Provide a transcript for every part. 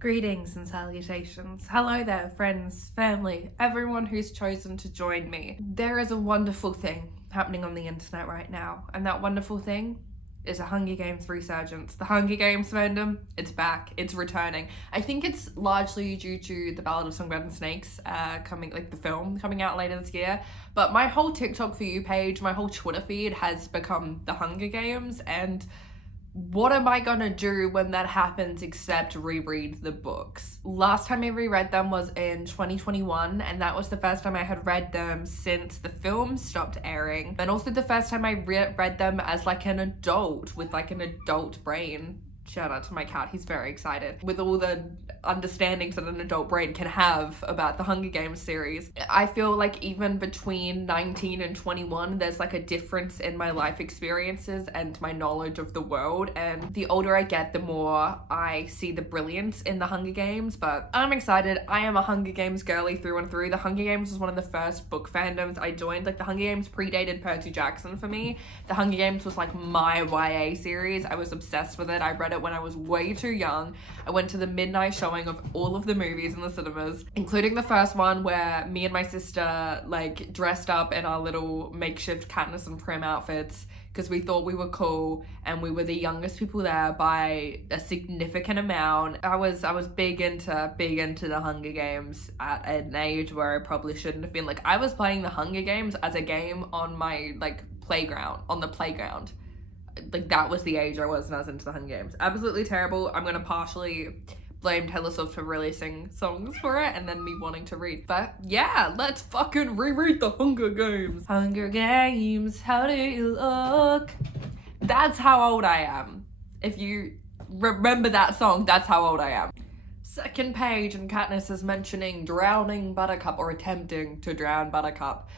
Greetings and salutations. Hello there, friends, family, everyone who's chosen to join me. There is a wonderful thing happening on the internet right now, and that wonderful thing is a Hunger Games resurgence. The Hunger Games fandom, it's back, it's returning. I think it's largely due to The Ballad of Songbirds and Snakes the film coming out later this year. But my whole TikTok For You page, my whole Twitter feed has become The Hunger Games, and what am I gonna do when that happens except reread the books? Last time I reread them was in 2021, and that was the first time I had read them since the film stopped airing, and also the first time I read them as like an adult with like an adult brain. Shout out to my cat, he's very excited with all the understandings that an adult brain can have about the Hunger Games series. I feel like even between 19 and 21, there's like a difference in my life experiences and my knowledge of the world. And the older I get, the more I see the brilliance in the Hunger Games. But I'm excited. I am a Hunger Games girly through and through. The Hunger Games was one of the first book fandoms I joined. Like, the Hunger Games predated Percy Jackson for me. The Hunger Games was like my YA series. I was obsessed with it. I read it when I was way too young. I went to the midnight showing of all of the movies in the cinemas, including the first one where me and my sister like dressed up in our little makeshift Katniss and Prim outfits because we thought we were cool, and we were the youngest people there by a significant amount. I was big into the Hunger Games at an age where I probably shouldn't have been. Like, I was playing the Hunger Games as a game on my like playground, on the playground. Like, that was the age I was when I was into the Hunger Games. Absolutely terrible. I'm gonna partially blame Taylor Swift for releasing songs for it and then me wanting to read. But yeah, let's fucking reread the Hunger Games. Hunger Games, how do you look? That's how old I am. If you remember that song, that's how old I am. Second page, and Katniss is mentioning drowning Buttercup, or attempting to drown Buttercup,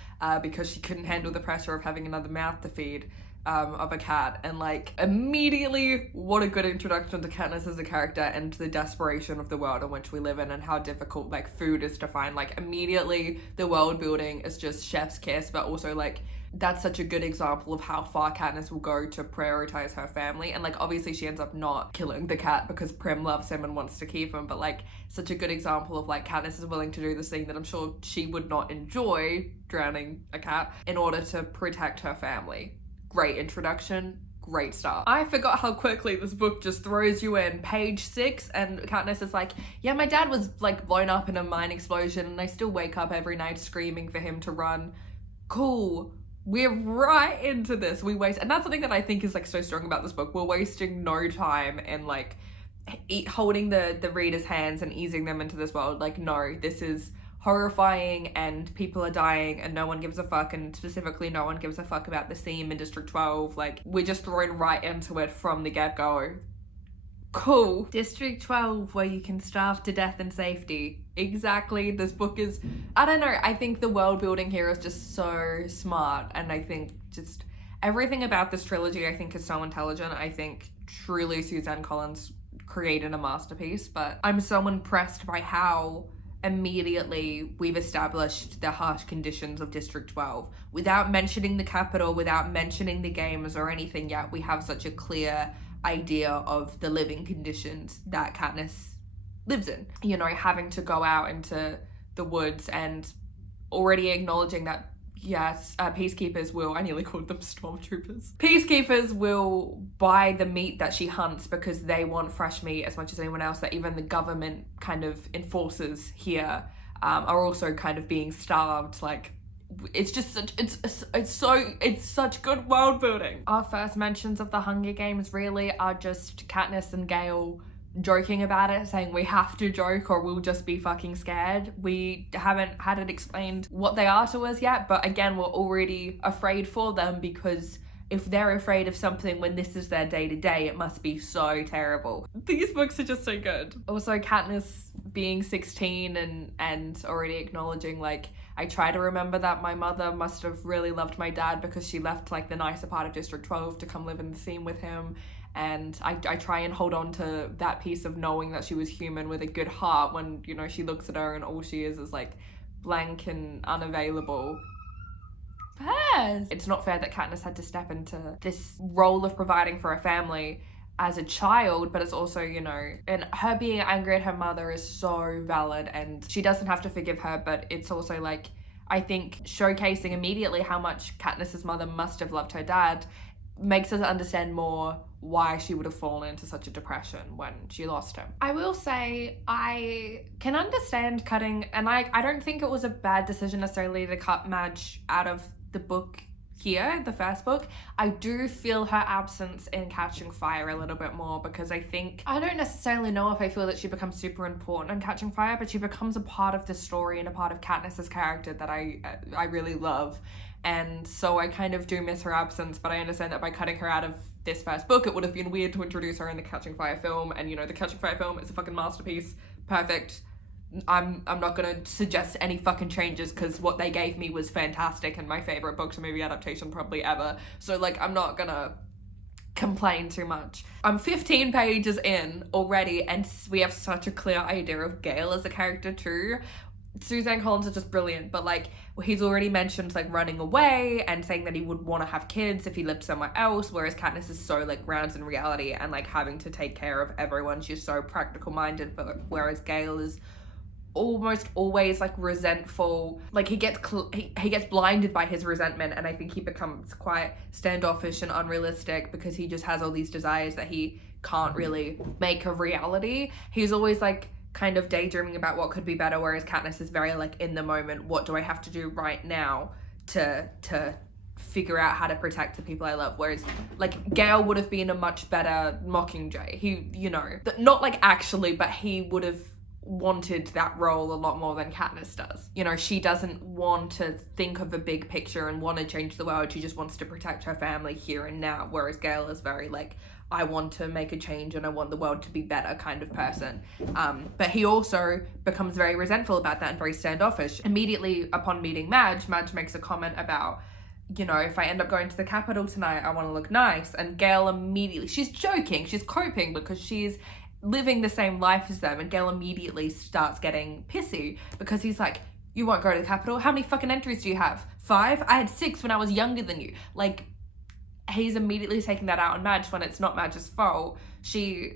because she couldn't handle the pressure of having another mouth to feed. Of a cat. And like, immediately, what a good introduction to Katniss as a character and to the desperation of the world in which we live in and how difficult like food is to find. Like, immediately the world building is just chef's kiss, but also like, that's such a good example of how far Katniss will go to prioritize her family. And like, obviously she ends up not killing the cat because Prim loves him and wants to keep him, but like, such a good example of like, Katniss is willing to do this thing that I'm sure she would not enjoy, drowning a cat, in order to protect her family. Great introduction, great start. I forgot how quickly this book just throws you in. Page 6, and Katniss is like, yeah, my dad was like blown up in a mine explosion and I still wake up every night screaming for him to run. Cool. We're right into this. And that's something that I think is like so strong about this book. We're wasting no time in like holding the reader's hands and easing them into this world. Like, no, this is horrifying and people are dying and no one gives a fuck, and specifically no one gives a fuck about the scene in District 12. Like, we're just thrown right into it from the get-go. Cool. District 12, where you can starve to death in safety. Exactly. This book is, I don't know, I think the world building here is just so smart, and I think just everything about this trilogy I think is so intelligent. I think truly Suzanne Collins created a masterpiece, but I'm so impressed by how immediately we've established the harsh conditions of District 12 without mentioning the capital, without mentioning the games or anything yet. We have such a clear idea of the living conditions that Katniss lives in. You know, having to go out into the woods and already acknowledging that yes, peacekeepers will, I nearly called them stormtroopers. Peacekeepers will buy the meat that she hunts because they want fresh meat as much as anyone else, that even the government kind of enforcers here are also kind of being starved. Like, it's just such, it's such good world building. Our first mentions of the Hunger Games really are just Katniss and Gale joking about it, saying we have to joke or we'll just be fucking scared. We haven't had it explained what they are to us yet, but again, we're already afraid for them, because if they're afraid of something when this is their day-to-day, it must be so terrible. These books are just so good. Also, Katniss being 16 and already acknowledging, like, I try to remember that my mother must have really loved my dad because she left like the nicer part of District 12 to come live in the scene with him. And I try and hold on to that piece of knowing that she was human with a good heart when, you know, she looks at her and all she is like blank and unavailable. Yes. It's not fair that Katniss had to step into this role of providing for her family as a child, but it's also, you know, and her being angry at her mother is so valid, and she doesn't have to forgive her, but it's also like, I think showcasing immediately how much Katniss's mother must have loved her dad makes us understand more why she would have fallen into such a depression when she lost him. I will say I can understand cutting, and I don't think it was a bad decision necessarily to cut Madge out of the book here, the first book. I do feel her absence in Catching Fire a little bit more, because I don't necessarily know if I feel that she becomes super important in Catching Fire, but she becomes a part of the story and a part of Katniss's character that I really love. And so I kind of do miss her absence, but I understand that by cutting her out of this first book, it would have been weird to introduce her in the Catching Fire film. And, you know, the Catching Fire film is a fucking masterpiece. Perfect. I'm not gonna suggest any fucking changes, because what they gave me was fantastic and my favorite book to movie adaptation probably ever. So, like, I'm not gonna complain too much. I'm 15 pages in already, and we have such a clear idea of Gale as a character too. Suzanne Collins is just brilliant, but like, he's already mentioned like running away and saying that he would want to have kids if he lived somewhere else, whereas Katniss is so like grounded in reality and like having to take care of everyone. She's so practical minded, but whereas Gale is almost always like resentful. Like he gets blinded by his resentment, and I think he becomes quite standoffish and unrealistic because he just has all these desires that he can't really make a reality. He's always like kind of daydreaming about what could be better, whereas Katniss is very like in the moment. What do I have to do right now to figure out how to protect the people I love? Whereas like Gale would have been a much better Mockingjay. He, you know, not like actually, but he would have wanted that role a lot more than Katniss does. You know, she doesn't want to think of a big picture and want to change the world. She just wants to protect her family here and now, whereas Gale is very like, I want to make a change and I want the world to be better kind of person. But he also becomes very resentful about that and very standoffish. Immediately upon meeting Madge makes a comment about, you know, if I end up going to the Capitol tonight, I want to look nice. And Gale immediately, she's joking, she's coping because she's living the same life as them, and Gale immediately starts getting pissy because he's like, you won't go to the Capitol? How many fucking entries do you have? 5? I had 6 when I was younger than you. Like, he's immediately taking that out on Madge when it's not Madge's fault. She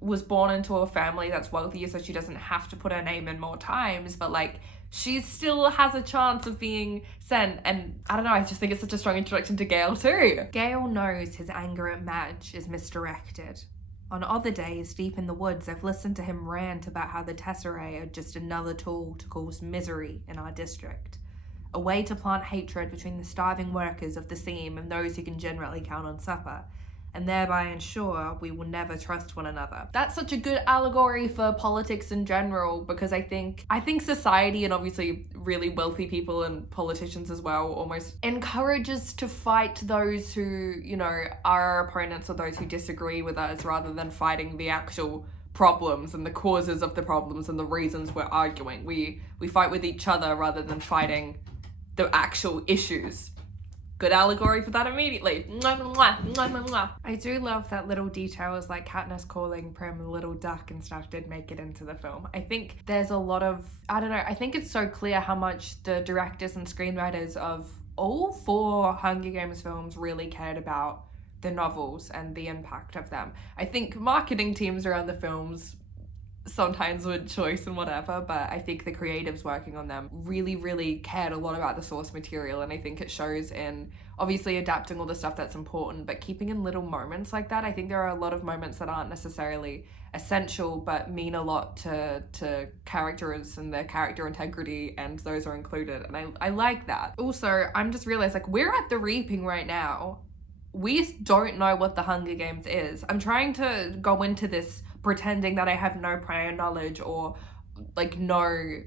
was born into a family that's wealthy, so she doesn't have to put her name in more times, but like, she still has a chance of being sent. And I don't know, I just think it's such a strong introduction to Gale too. Gale knows his anger at Madge is misdirected. On other days, deep in the woods, I've listened to him rant about how the Tesserae are just another tool to cause misery in our district. A way to plant hatred between the starving workers of the seam and those who can generally count on supper, and thereby ensure we will never trust one another. That's such a good allegory for politics in general, because I think society, and obviously really wealthy people and politicians as well, almost encourages to fight those who, you know, are our opponents or those who disagree with us, rather than fighting the actual problems and the causes of the problems and the reasons we're arguing. We fight with each other rather than fighting the actual issues. Good allegory for that immediately. Mwah, mwah, mwah, mwah, mwah. I do love that little details like Katniss calling Prim a little duck and stuff did make it into the film. I think there's a lot of, I don't know, I think it's so clear how much the directors and screenwriters of all 4 Hunger Games films really cared about the novels and the impact of them. I think marketing teams around the films sometimes with choice and whatever, but I think the creatives working on them really, really cared a lot about the source material, and I think it shows in obviously adapting all the stuff that's important, but keeping in little moments like that. I think there are a lot of moments that aren't necessarily essential but mean a lot to characters and their character integrity, and those are included, and I like that. Also, I'm just realized like we're at the reaping right now. We don't know what the Hunger Games is. I'm trying to go into this pretending that I have no prior knowledge, or like trying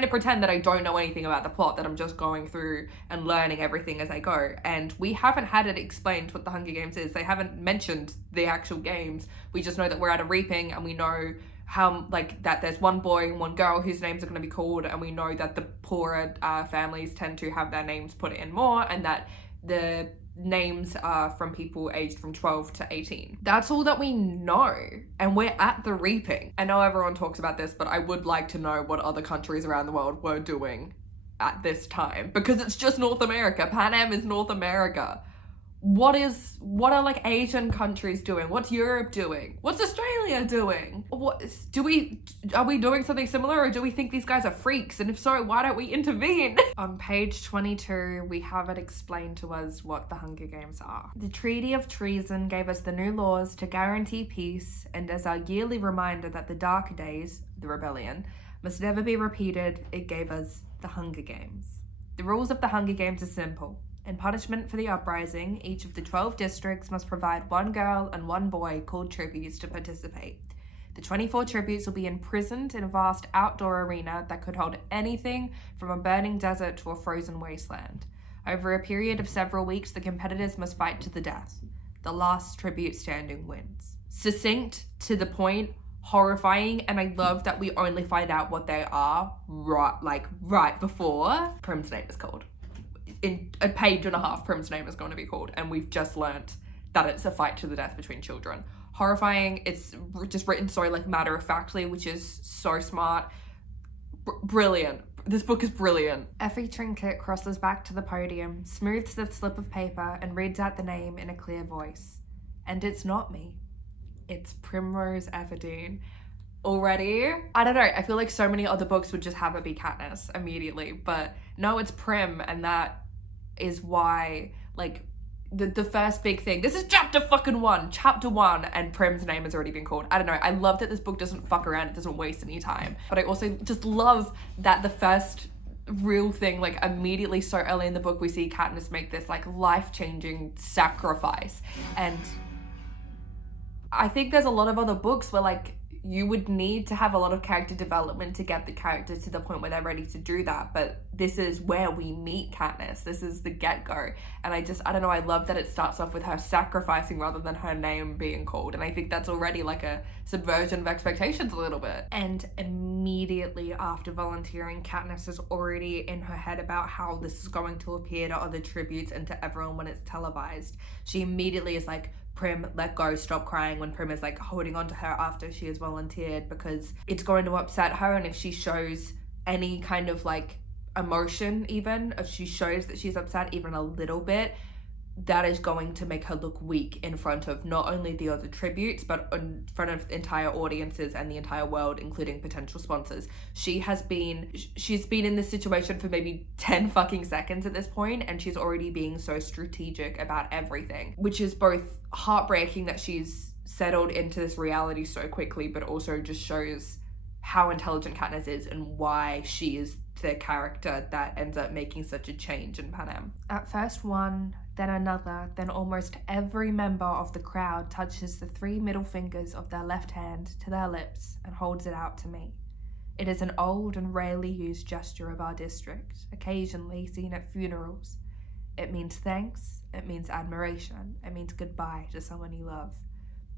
to pretend that I don't know anything about the plot, that I'm just going through and learning everything as I go. And we haven't had it explained what the Hunger Games is. They haven't mentioned the actual games. We just know that we're at a reaping, and we know how like that there's one boy and one girl whose names are going to be called, and we know that the poorer families tend to have their names put in more, and that the names are from people aged from 12 to 18. That's all that we know, and we're at the reaping. I know everyone talks about this, but I would like to know what other countries around the world were doing at this time, because it's just North America. Pan Am is North America. what are like Asian countries doing? What's Europe doing? What's Australia doing? Are we doing something similar, or do we think these guys are freaks? And if so, why don't we intervene? On page 22, we have it explained to us what the Hunger Games are. The Treaty of Treason gave us the new laws to guarantee peace, and as our yearly reminder that the dark days, the rebellion, must never be repeated, it gave us the Hunger Games. The rules of the Hunger Games are simple. In punishment for the uprising, each of the 12 districts must provide one girl and one boy called tributes to participate. The 24 tributes will be imprisoned in a vast outdoor arena that could hold anything from a burning desert to a frozen wasteland. Over a period of several weeks, the competitors must fight to the death. The last tribute standing wins. Succinct, to the point, horrifying, and I love that we only find out what they are right before Prim's name is called. In a page and a half, Prim's name is going to be called, and we've just learnt that it's a fight to the death between children. Horrifying. It's just written so like matter-of-factly, which is so smart. Brilliant. This book is brilliant. Effie Trinket crosses back to the podium, smooths the slip of paper, and reads out the name in a clear voice. And it's not me. It's Primrose Everdeen. Already, I don't know, I feel like so many other books would just have it be Katniss immediately, but no, it's Prim, and that is why, like, the first big thing, this is chapter 1, and Prim's name has already been called. I don't know, I love that this book doesn't fuck around, it doesn't waste any time, but I also just love that the first real thing, like immediately so early in the book, we see Katniss make this like life-changing sacrifice, and I think there's a lot of other books where like you would need to have a lot of character development to get the character to the point where they're ready to do that, but this is where we meet Katniss. This is the get-go, and I don't know, I love that it starts off with her sacrificing rather than her name being called, and I think that's already like a subversion of expectations a little bit. And immediately after volunteering, Katniss is already in her head about how this is going to appear to other tributes and to everyone when it's televised. She immediately is like, Prim, let go, stop crying, when Prim is like holding on to her after she has volunteered, because it's going to upset her, and if she shows any kind of like emotion, even if she shows that she's upset even a little bit, that is going to make her look weak in front of not only the other tributes, but in front of entire audiences and the entire world, including potential sponsors. She's been in this situation for maybe 10 fucking seconds at this point, and she's already being so strategic about everything, which is both heartbreaking that she's settled into this reality so quickly, but also just shows how intelligent Katniss is and why she is the character that ends up making such a change in Panem. At first one, then another, then almost every member of the crowd touches the 3 middle fingers of their left hand to their lips and holds it out to me. It is an old and rarely used gesture of our district, occasionally seen at funerals. It means thanks, it means admiration, it means goodbye to someone you love.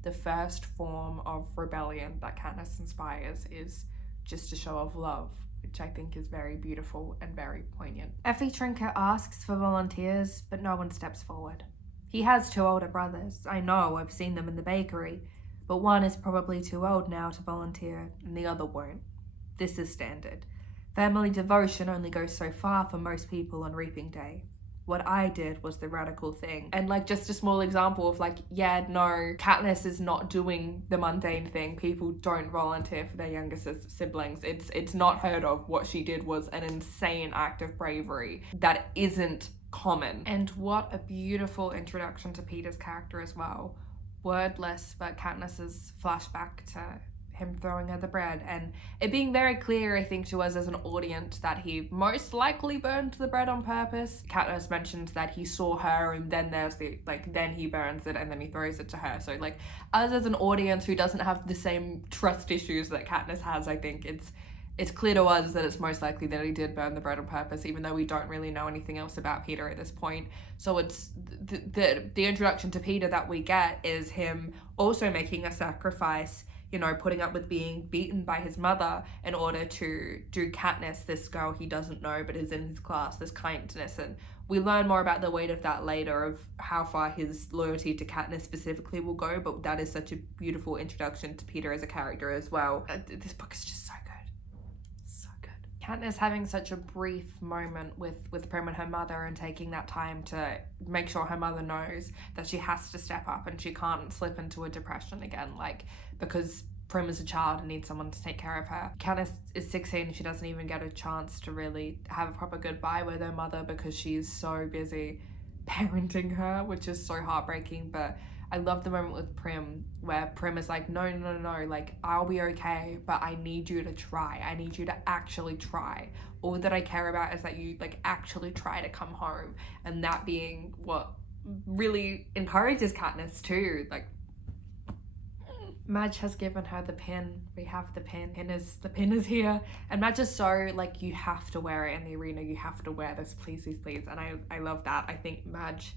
The first form of rebellion that Katniss inspires is just a show of love, which I think is very beautiful and very poignant. Effie Trinket asks for volunteers, but no one steps forward. He has 2 older brothers. I know, I've seen them in the bakery, but one is probably too old now to volunteer, and the other won't. This is standard. Family devotion only goes so far for most people on reaping day. What I did was the radical thing. And like, just a small example of like, yeah, no, Katniss is not doing the mundane thing. People don't volunteer for their younger siblings. It's not heard of. What she did was an insane act of bravery that isn't common. And what a beautiful introduction to Peter's character as well. Wordless, but Katniss's flashback to him throwing her the bread, and it being very clear, I think, to us as an audience that he most likely burned the bread on purpose. Katniss mentions that he saw her, and then there's the, like, then he burns it and then he throws it to her. So, like, us as an audience who doesn't have the same trust issues that Katniss has, I think it's clear to us that it's most likely that he did burn the bread on purpose, even though we don't really know anything else about Peter at this point. So it's the introduction to Peter that we get is him also making a sacrifice, you know, putting up with being beaten by his mother in order to do Katniss, this girl he doesn't know but is in his class, this kindness. And we learn more about the weight of that later, of how far his loyalty to Katniss specifically will go, but that is such a beautiful introduction to Peter as a character as well. This book is just so good. So good. Katniss having such a brief moment with Prim and her mother and taking that time to make sure her mother knows that she has to step up and she can't slip into a depression again, like, because Prim is a child and needs someone to take care of her. Katniss is 16 and she doesn't even get a chance to really have a proper goodbye with her mother because she's so busy parenting her, which is so heartbreaking. But I love the moment with Prim where Prim is like, no, like, I'll be okay, but I need you to try. I need you to actually try. All that I care about is that you, like, actually try to come home. And that being what really encourages Katniss too. Like, Madge has given her the pin. We have the pin. The pin is here. And Madge is so, like, you have to wear it in the arena. You have to wear this, please. And I love that. I think Madge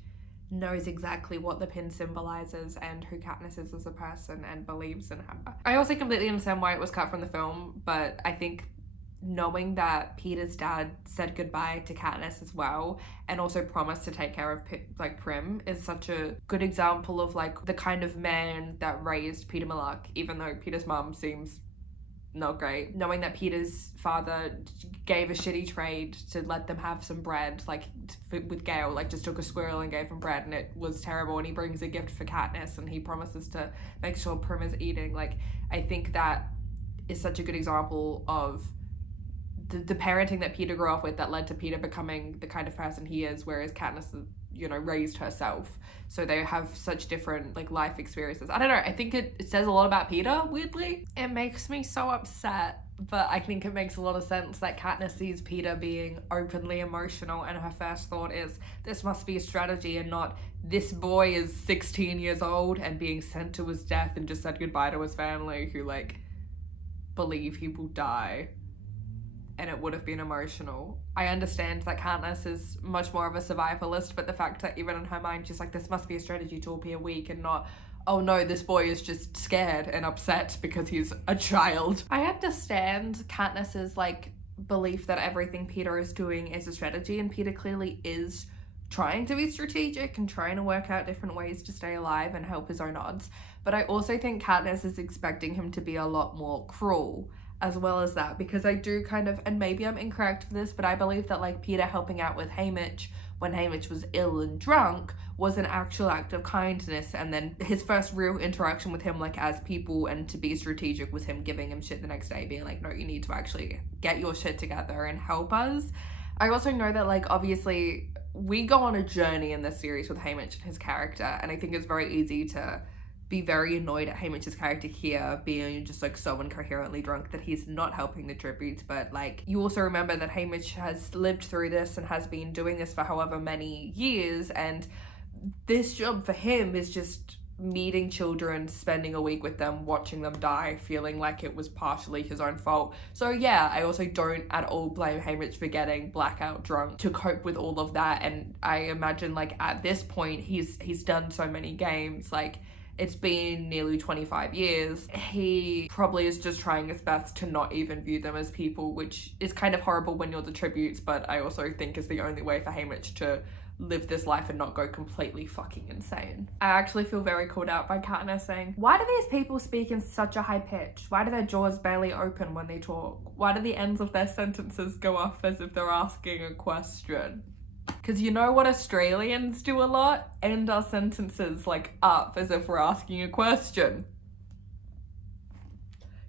knows exactly what the pin symbolizes and who Katniss is as a person and believes in her. I also completely understand why it was cut from the film, but I think knowing that Peter's dad said goodbye to Katniss as well and also promised to take care of Prim is such a good example of, like, the kind of man that raised Peter Millark, even though Peter's mum seems not great. Knowing that Peter's father gave a shitty trade to let them have some bread, like, with Gale, like, just took a squirrel and gave him bread and it was terrible, and he brings a gift for Katniss and he promises to make sure Prim is eating. Like, I think that is such a good example of the parenting that Peter grew up with that led to Peter becoming the kind of person he is, whereas Katniss, you know, raised herself. So they have such different, like, life experiences. I don't know, I think it says a lot about Peter, weirdly. It makes me so upset, but I think it makes a lot of sense that Katniss sees Peter being openly emotional and her first thought is, this must be a strategy and not, this boy is 16 years old and being sent to his death and just said goodbye to his family who, like, believe he will die. And it would have been emotional. I understand that Katniss is much more of a survivalist, but the fact that even in her mind she's like, this must be a strategy to appear weak and not, oh no, this boy is just scared and upset because he's a child. I understand Katniss's, like, belief that everything Peter is doing is a strategy, and Peter clearly is trying to be strategic and trying to work out different ways to stay alive and help his own odds. But I also think Katniss is expecting him to be a lot more cruel as well as that, because I do kind of, and maybe I'm incorrect for this, but I believe that, like, Peter helping out with Haymitch when Haymitch was ill and drunk was an actual act of kindness, and then his first real interaction with him, like, as people and to be strategic was him giving him shit the next day, being like, no, you need to actually get your shit together and help us. I also know that, like, obviously we go on a journey in this series with Haymitch and his character, and I think it's very easy to be very annoyed at Haymitch's character here being just, like, so incoherently drunk that he's not helping the tributes. But, like, you also remember that Haymitch has lived through this and has been doing this for however many years, and this job for him is just meeting children, spending a week with them, watching them die, feeling like it was partially his own fault. So yeah, I also don't at all blame Haymitch for getting blackout drunk to cope with all of that. And I imagine, like, at this point he's done so many games, like, it's been nearly 25 years. He probably is just trying his best to not even view them as people, which is kind of horrible when you're the tributes, but I also think is the only way for Haymitch to live this life and not go completely fucking insane. I actually feel very called out by Katniss saying, why do these people speak in such a high pitch? Why do their jaws barely open when they talk? Why do the ends of their sentences go off as if they're asking a question? Because you know what Australians do a lot? End our sentences, like, up as if we're asking a question.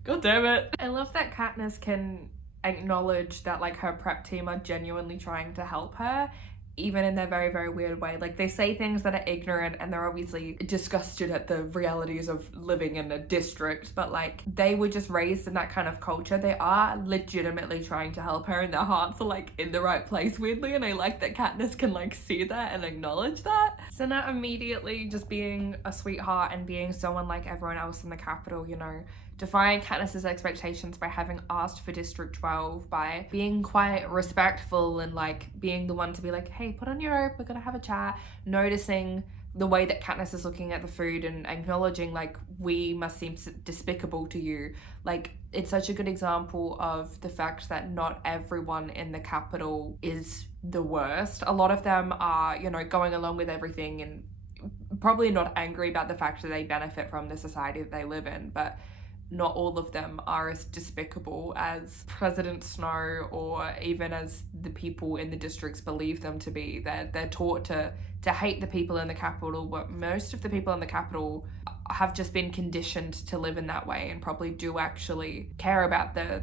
God damn it. I love that Katniss can acknowledge that, like, her prep team are genuinely trying to help her, even in their very, very weird way. Like, they say things that are ignorant and they're obviously disgusted at the realities of living in a district, but, like, they were just raised in that kind of culture. They are legitimately trying to help her and their hearts are, like, in the right place, weirdly, and I like that Katniss can, like, see that and acknowledge that. So not immediately just being a sweetheart and being someone like everyone else in the Capitol, you know, defying Katniss's expectations by having asked for District 12, by being quite respectful and, like, being the one to be like, hey, put on your robe, we're gonna have a chat, noticing the way that Katniss is looking at the food and acknowledging, like, we must seem despicable to you. Like, it's such a good example of the fact that not everyone in the Capitol is the worst. A lot of them are, you know, going along with everything and probably not angry about the fact that they benefit from the society that they live in, but not all of them are as despicable as President Snow or even as the people in the districts believe them to be. They're taught to hate the people in the capital, but most of the people in the capital have just been conditioned to live in that way and probably do actually care about the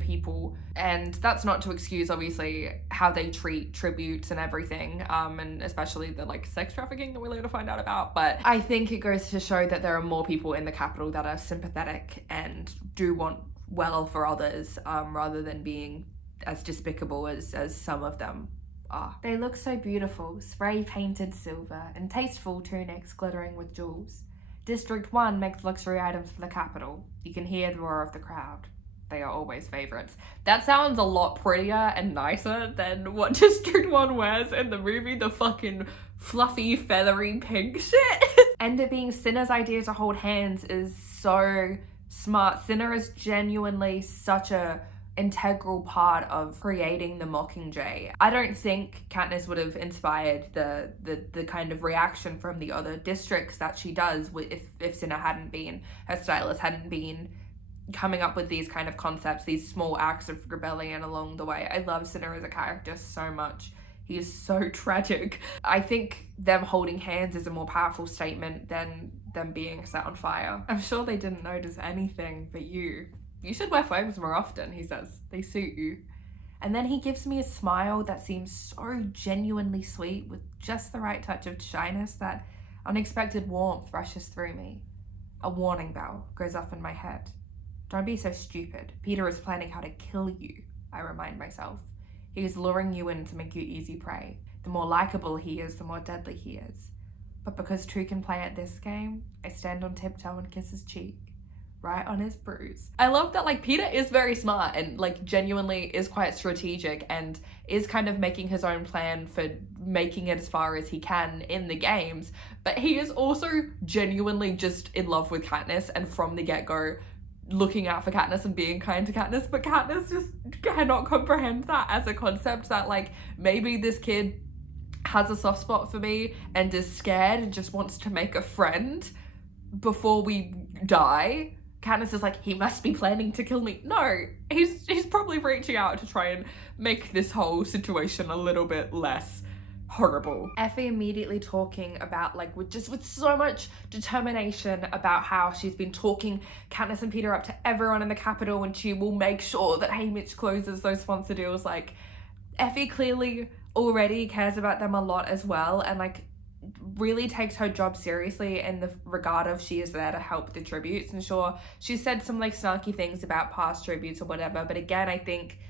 people. And that's not to excuse, obviously, how they treat tributes and everything, and especially the like sex trafficking that we later find out about. But I think it goes to show that there are more people in the capital that are sympathetic and do want well for others, rather than being as despicable as some of them are. They look so beautiful, spray painted silver and tasteful tunics glittering with jewels. District 1 makes luxury items for the capital. You can hear the roar of the crowd. They are always favorites. That sounds a lot prettier and nicer than what District 1 wears in the movie, the fucking fluffy, feathery pink shit. And it being Cinna's idea to hold hands is so smart. Cinna is genuinely such a integral part of creating the Mockingjay. I don't think Katniss would have inspired the kind of reaction from the other districts that she does if Cinna hadn't been, her stylist hadn't been coming up with these kind of concepts, these small acts of rebellion along the way. I love Cinna as a character so much. He is so tragic. I think them holding hands is a more powerful statement than them being set on fire. I'm sure they didn't notice anything but you. You should wear foams more often, he says. They suit you. And then he gives me a smile that seems so genuinely sweet with just the right touch of shyness that unexpected warmth rushes through me. A warning bell goes off in my head. Don't be so stupid. Peter is planning how to kill you, I remind myself. He is luring you in to make you easy prey. The more likable he is, the more deadly he is. But because True can play at this game, I stand on tiptoe and kiss his cheek. Right on his bruise. I love that like Peter is very smart and like genuinely is quite strategic and is kind of making his own plan for making it as far as he can in the games, but he is also genuinely just in love with Katniss and from the get-go looking out for Katniss and being kind to Katniss, but Katniss just cannot comprehend that as a concept, that like maybe this kid has a soft spot for me and is scared and just wants to make a friend before we die. Katniss is like, he must be planning to kill me. No, he's probably reaching out to try and make this whole situation a little bit less horrible. Effie immediately talking about like with so much determination about how she's been talking Katniss and Peter up to everyone in the capital and she will make sure that Haymitch closes those sponsor deals. Like Effie clearly already cares about them a lot as well and like really takes her job seriously in the regard of she is there to help the tributes. And sure, she said some like snarky things about past tributes or whatever, but again, I think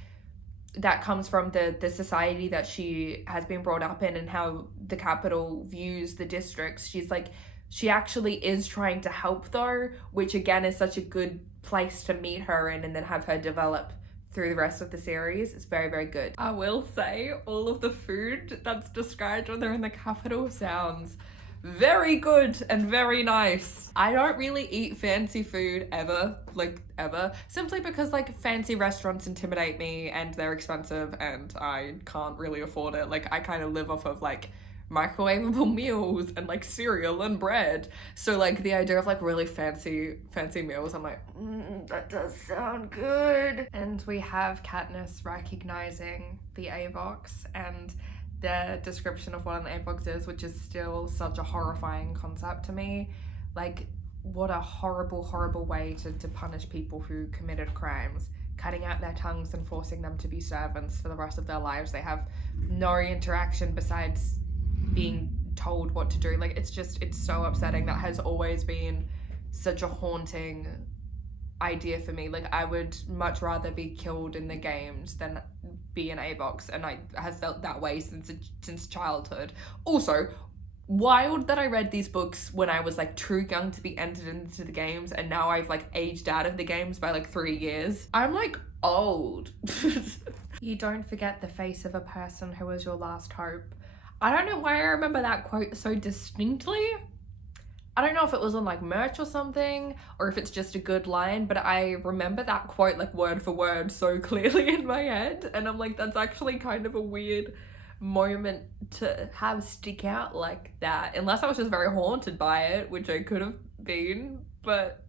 that comes from the society that she has been brought up in and how the capital views the districts. She's like, she actually is trying to help though, which again is such a good place to meet her in and then have her develop through the rest of the series. It's very, very good. I will say all of the food that's described when they're in the capital sounds very good and very nice. I don't really eat fancy food ever, simply because like fancy restaurants intimidate me and they're expensive and I can't really afford it. Like I kind of live off of like microwavable meals and like cereal and bread, so like the idea of like really fancy meals, I'm like, that does sound good. And we have Katniss recognizing the Avox and the description of what an Avox is, which is still such a horrifying concept to me. Like what a horrible way to punish people who committed crimes, cutting out their tongues and forcing them to be servants for the rest of their lives. They have no interaction besides being told what to do. Like it's so upsetting. That has always been such a haunting idea for me. Like I would much rather be killed in the games than be an Avox, and I have felt that way since childhood. Also, wild that I read these books when I was like too young to be entered into the games, and now I've like aged out of the games by like 3 years. I'm like old. You don't forget the face of a person who was your last hope. I don't know why I remember that quote so distinctly. I don't know if it was on like merch or something, or if it's just a good line, but I remember that quote like word for word so clearly in my head, and I'm like, that's actually kind of a weird moment to have stick out like that, unless I was just very haunted by it, which I could have been. But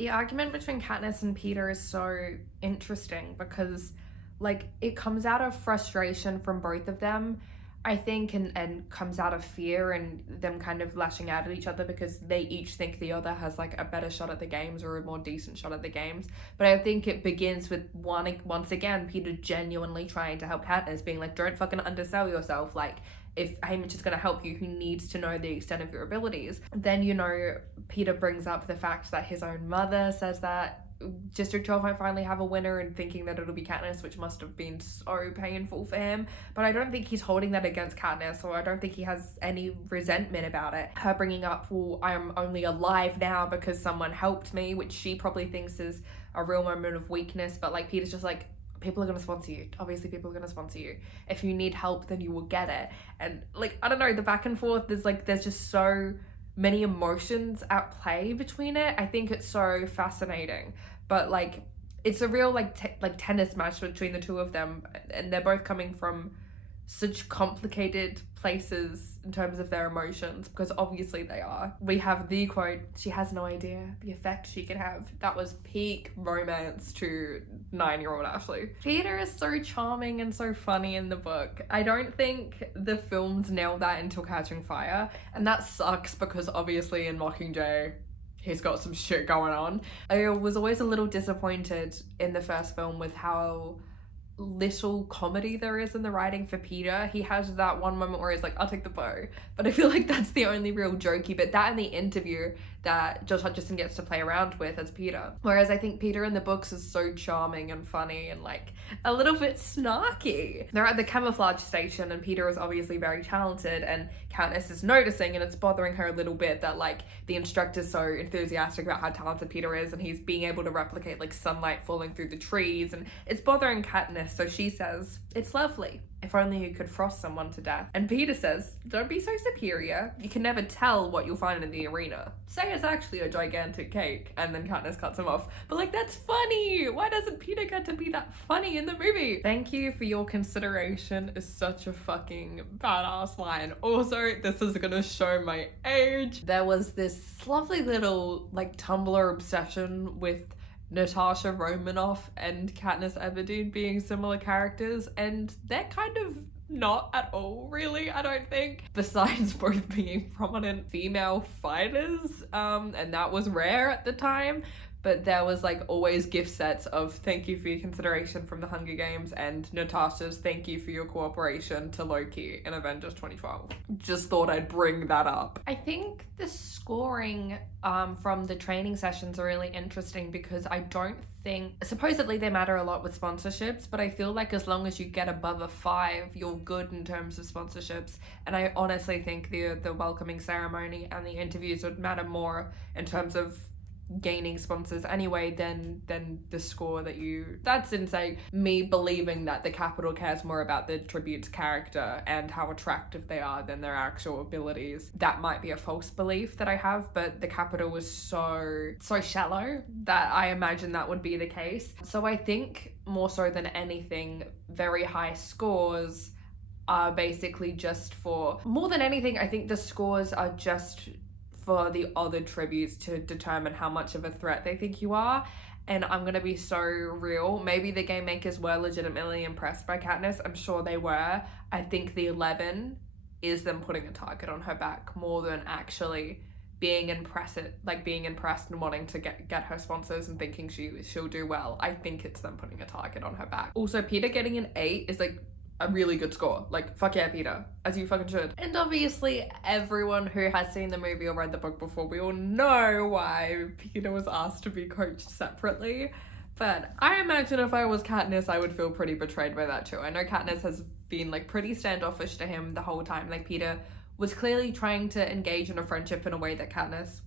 The argument between Katniss and Peter is so interesting because, like, it comes out of frustration from both of them, I think, and comes out of fear and them kind of lashing out at each other because they each think the other has, like, a better shot at the games or a more decent shot at the games. But I think it begins with once again, Peter genuinely trying to help Katniss, being like, don't fucking undersell yourself. Like, if Haymitch is going to help you, he needs to know the extent of your abilities. Then, you know, Peter brings up the fact that his own mother says that District 12 might finally have a winner, and thinking that it'll be Katniss, which must have been so painful for him. But I don't think he's holding that against Katniss, or I don't think he has any resentment about it. Her bringing up, well, I'm only alive now because someone helped me, which she probably thinks is a real moment of weakness, but, like, Peter's just like, people are going to sponsor you. Obviously, people are going to sponsor you. If you need help, then you will get it. And, like, I don't know, the back and forth, there's just so many emotions at play between it. I think it's so fascinating. But, like, it's a real, like, tennis match between the two of them. And they're both coming from such complicated places in terms of their emotions, because obviously they are. We have the quote, she has no idea the effect she can have. That was peak romance to 9-year-old Ashlee. Peter is so charming and so funny in the book. I don't think the films nailed that until Catching Fire, and that sucks because obviously in Mockingjay he's got some shit going on. I was always a little disappointed in the first film with how little comedy there is in the writing for Peter. He has that one moment where he's like, I'll take the bow, but I feel like that's the only real jokey bit, that and the interview that Josh Hutcherson gets to play around with as Peter. Whereas I think Peter in the books is so charming and funny and, like, a little bit snarky. They're at the camouflage station and Peter is obviously very talented, and Katniss is noticing, and it's bothering her a little bit that, like, the instructor's so enthusiastic about how talented Peter is, and he's being able to replicate, like, sunlight falling through the trees, and it's bothering Katniss. So she says, it's lovely. If only you could frost someone to death. And Peter says, don't be so superior. You can never tell what you'll find in the arena. Say it's actually a gigantic cake. And then Katniss cuts him off. But, like, that's funny. Why doesn't Peter get to be that funny in the movie? Thank you for your consideration is such a fucking badass line. Also, this is gonna show my age. There was this lovely little, like, Tumblr obsession with Natasha Romanoff and Katniss Everdeen being similar characters, and they're kind of not at all, really, I don't think. Besides both being prominent female fighters, and that was rare at the time. But there was, like, always gift sets of thank you for your consideration from the Hunger Games and Natasha's thank you for your cooperation to Loki in Avengers 2012. Just thought I'd bring that up. I think the scoring from the training sessions are really interesting because I don't think, supposedly they matter a lot with sponsorships, but I feel like as long as you get above a 5, you're good in terms of sponsorships. And I honestly think the welcoming ceremony and the interviews would matter more in terms of gaining sponsors anyway than the score that you, that's insane. Me believing that the Capitol cares more about the tribute's character and how attractive they are than their actual abilities. That might be a false belief that I have, but the Capitol was so shallow that I imagine that would be the case. So I think more so than anything, very high scores are basically just for, more than anything, I think the scores are just for the other tributes to determine how much of a threat they think you are. And I'm gonna be so real, maybe the game makers were legitimately impressed by Katniss. I'm sure they were. I think the 11 is them putting a target on her back more than actually being impressed and wanting to get her sponsors and thinking she'll do well. I think it's them putting a target on her back. Also, Peter getting an 8 is, like, a really good score. Like, fuck yeah, Peter, as you fucking should. And obviously everyone who has seen the movie or read the book before, we all know why Peter was asked to be coached separately. But I imagine if I was Katniss, I would feel pretty betrayed by that too. I know Katniss has been, like, pretty standoffish to him the whole time. Like, Peter was clearly trying to engage in a friendship in a way that Katniss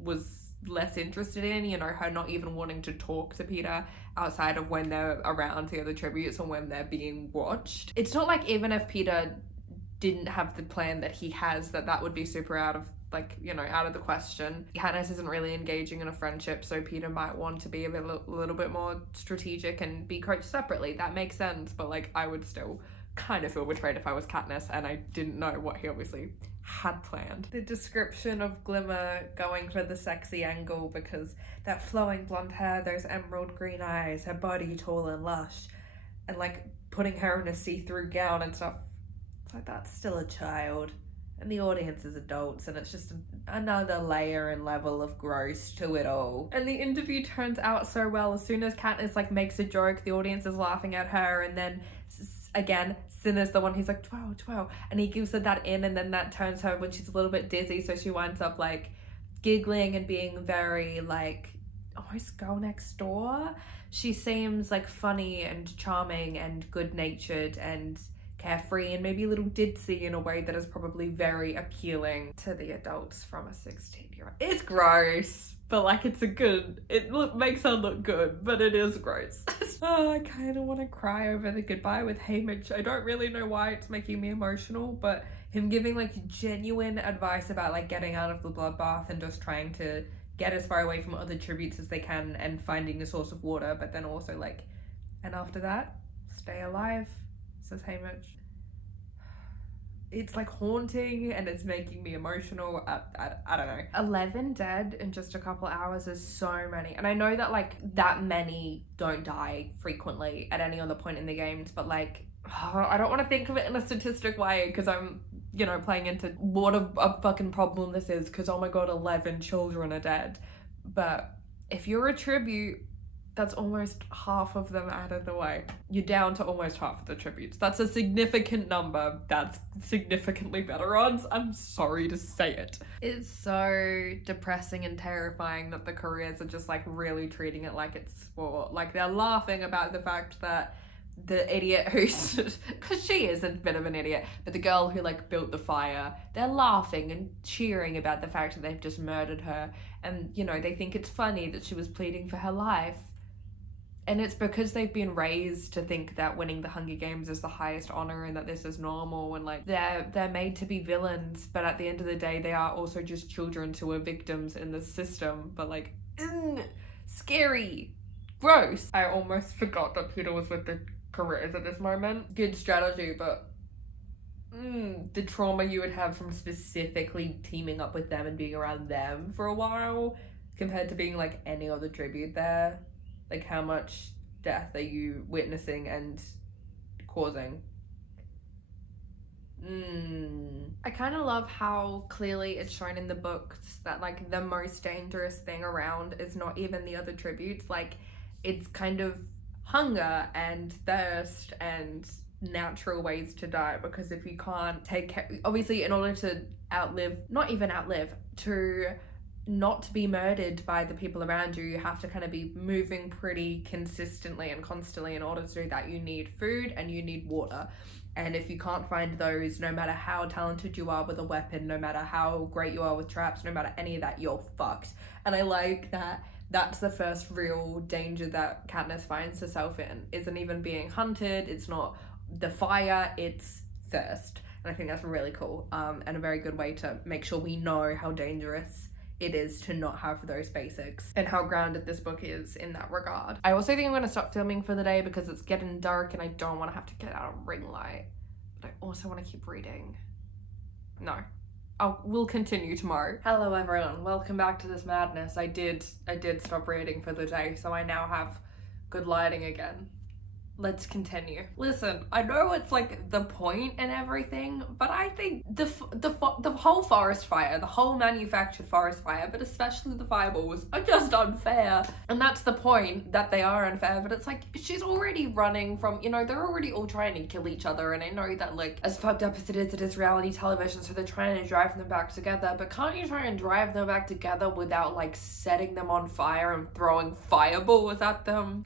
was less interested in, you know, her not even wanting to talk to Peter outside of when they're around the other tributes or when they're being watched. It's not like even if Peter didn't have the plan that he has, that would be super out of, like, you know, out of the question. Katniss isn't really engaging in a friendship, so Peter might want to be a little bit more strategic and be coached separately. That makes sense, but, like, I would still kind of feel betrayed if I was Katniss and I didn't know what he obviously had planned. The description of Glimmer going for the sexy angle because that flowing blonde hair, those emerald green eyes, her body tall and lush, and like putting her in a see-through gown and stuff. It's like, that's still a child. And the audience is adults, and it's just another layer and level of gross to it all. And the interview turns out so well. As soon as Katniss like makes a joke, the audience is laughing at her, and then again, Sin is the one who's like, 12, 12, and he gives her that in, and then that turns her when she's a little bit dizzy, so she winds up like giggling and being very like almost girl next door. She seems like funny and charming and good-natured and carefree and maybe a little ditzy in a way that is probably very appealing to the adults from a 16-year-old. It's gross, but like it makes her look good, but it is gross. Oh, I kind of want to cry over the goodbye with Haymitch. I don't really know why it's making me emotional, but him giving like genuine advice about like getting out of the bloodbath and just trying to get as far away from other tributes as they can and finding a source of water, but then also like, and after that, stay alive, says Haymitch. It's like haunting and it's making me emotional. I don't know. 11 dead in just a couple hours is so many. And I know that like that many don't die frequently at any other point in the games, but like, I don't want to think of it in a statistic way because I'm, you know, playing into what a fucking problem this is because, oh my god, 11 children are dead. But if you're a tribute, that's almost half of them out of the way. You're down to almost half of the tributes. That's a significant number. That's significantly better odds. I'm sorry to say it. It's so depressing and terrifying that the careers are just like really treating it like it's sport. Like they're laughing about the fact that the idiot who's, because she is a bit of an idiot, but the girl who like built the fire, they're laughing and cheering about the fact that they've just murdered her. And, you know, they think it's funny that she was pleading for her life. And it's because they've been raised to think that winning the Hunger Games is the highest honor and that this is normal, and like they're made to be villains, but at the end of the day they are also just children who are victims in the system. But like, scary, gross. I almost forgot that Peter was with the careers at this moment. Good strategy, but the trauma you would have from specifically teaming up with them and being around them for a while compared to being like any other tribute there. Like, how much death are you witnessing and causing? I kind of love how clearly it's shown in the books that, like, the most dangerous thing around is not even the other tributes. Like, it's kind of hunger and thirst and natural ways to die. Because if you can't take care... Obviously, in order to to not be murdered by the people around you, you have to kind of be moving pretty consistently and constantly. In order to do that, you need food and you need water. And if you can't find those, no matter how talented you are with a weapon, no matter how great you are with traps, no matter any of that, you're fucked. And I like that that's the first real danger that Katniss finds herself in. Isn't even being hunted, it's not the fire, it's thirst. And I think that's really cool, and a very good way to make sure we know how dangerous it is to not have those basics and how grounded this book is in that regard. I also think I'm going to stop filming for the day because it's getting dark and I don't want to have to get out a ring light, but I also want to keep reading. No, we'll continue tomorrow. Hello everyone, welcome back to this madness. I did stop reading for the day, so I now have good lighting again. Let's continue. Listen, I know it's like the point and everything, but I think the whole forest fire, the whole manufactured forest fire, but especially the fireballs, are just unfair. And that's the point, that they are unfair, but it's like, she's already running from, you know, they're already all trying to kill each other, and I know that, like, as fucked up as it is reality television, so they're trying to drive them back together, but can't you try and drive them back together without, like, setting them on fire and throwing fireballs at them?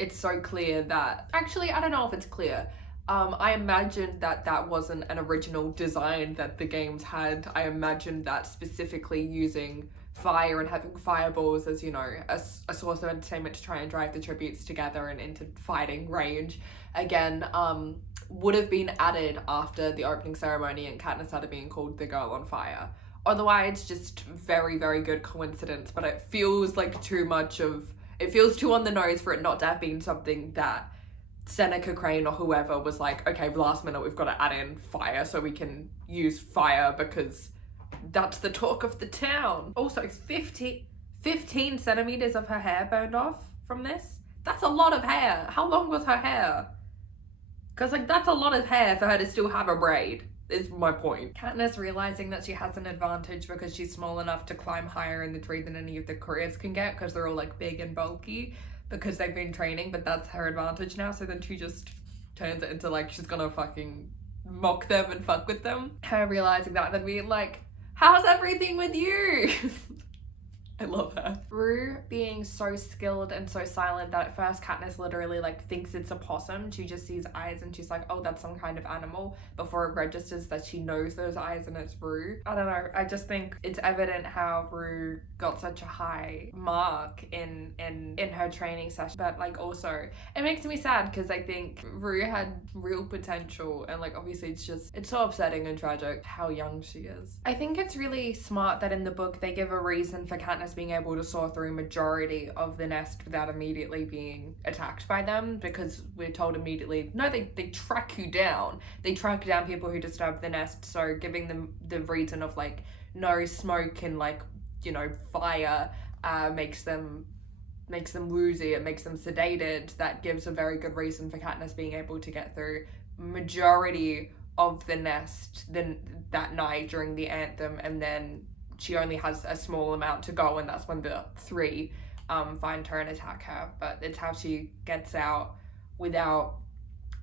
It's so clear that actually, I don't know if it's clear. I imagined that wasn't an original design that the games had. I imagined that specifically using fire and having fireballs as, you know, a source of entertainment to try and drive the tributes together and into fighting range. Again, would have been added after the opening ceremony and Katniss had being called the girl on fire. Otherwise, just very, very good coincidence, but it feels like it feels too on the nose for it not to have been something that Seneca Crane or whoever was like, okay, last minute we've got to add in fire so we can use fire because that's the talk of the town. Also, 15 centimeters of her hair burned off from this. That's a lot of hair. How long was her hair? Because, like, that's a lot of hair for her to still have a braid, is my point. Katniss realizing that she has an advantage because she's small enough to climb higher in the tree than any of the couriers can get because they're all, like, big and bulky because they've been training, but that's her advantage now. So then she just turns it into, like, she's gonna fucking mock them and fuck with them. Her realizing that and then being like, how's everything with you? I love her. Rue being so skilled and so silent that at first Katniss literally like thinks it's a possum. She just sees eyes and she's like, oh, that's some kind of animal, before it registers that she knows those eyes and it's Rue. I don't know, I just think it's evident how Rue got such a high mark in her training session, but like also it makes me sad because I think Rue had real potential and like obviously it's so upsetting and tragic how young she is. I think it's really smart that in the book they give a reason for Katniss being able to saw through majority of the nest without immediately being attacked by them, because we're told immediately, no, they track you down. They track down people who disturb the nest, so giving them the reason of like no smoke and like, you know, fire makes them woozy, it makes them sedated. That gives a very good reason for Katniss being able to get through majority of the nest that night during the anthem, and then she only has a small amount to go, and that's when the three find her and attack her. But it's how she gets out without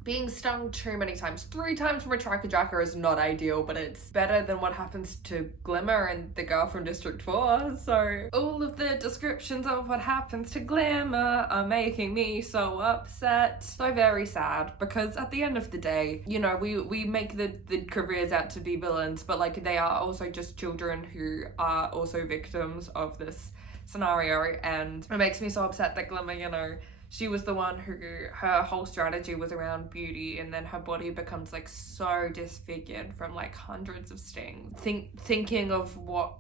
being stung too many times. 3 times from a tracker jacker is not ideal, but it's better than what happens to Glimmer and the girl from District 4. So all of the descriptions of what happens to Glimmer are making me so upset. So very sad, because at the end of the day, you know, we make the careers out to be villains, but like they are also just children who are also victims of this scenario. And it makes me so upset that Glimmer, you know, she was the one who, her whole strategy was around beauty, and then her body becomes like so disfigured from like hundreds of stings. Thinking of what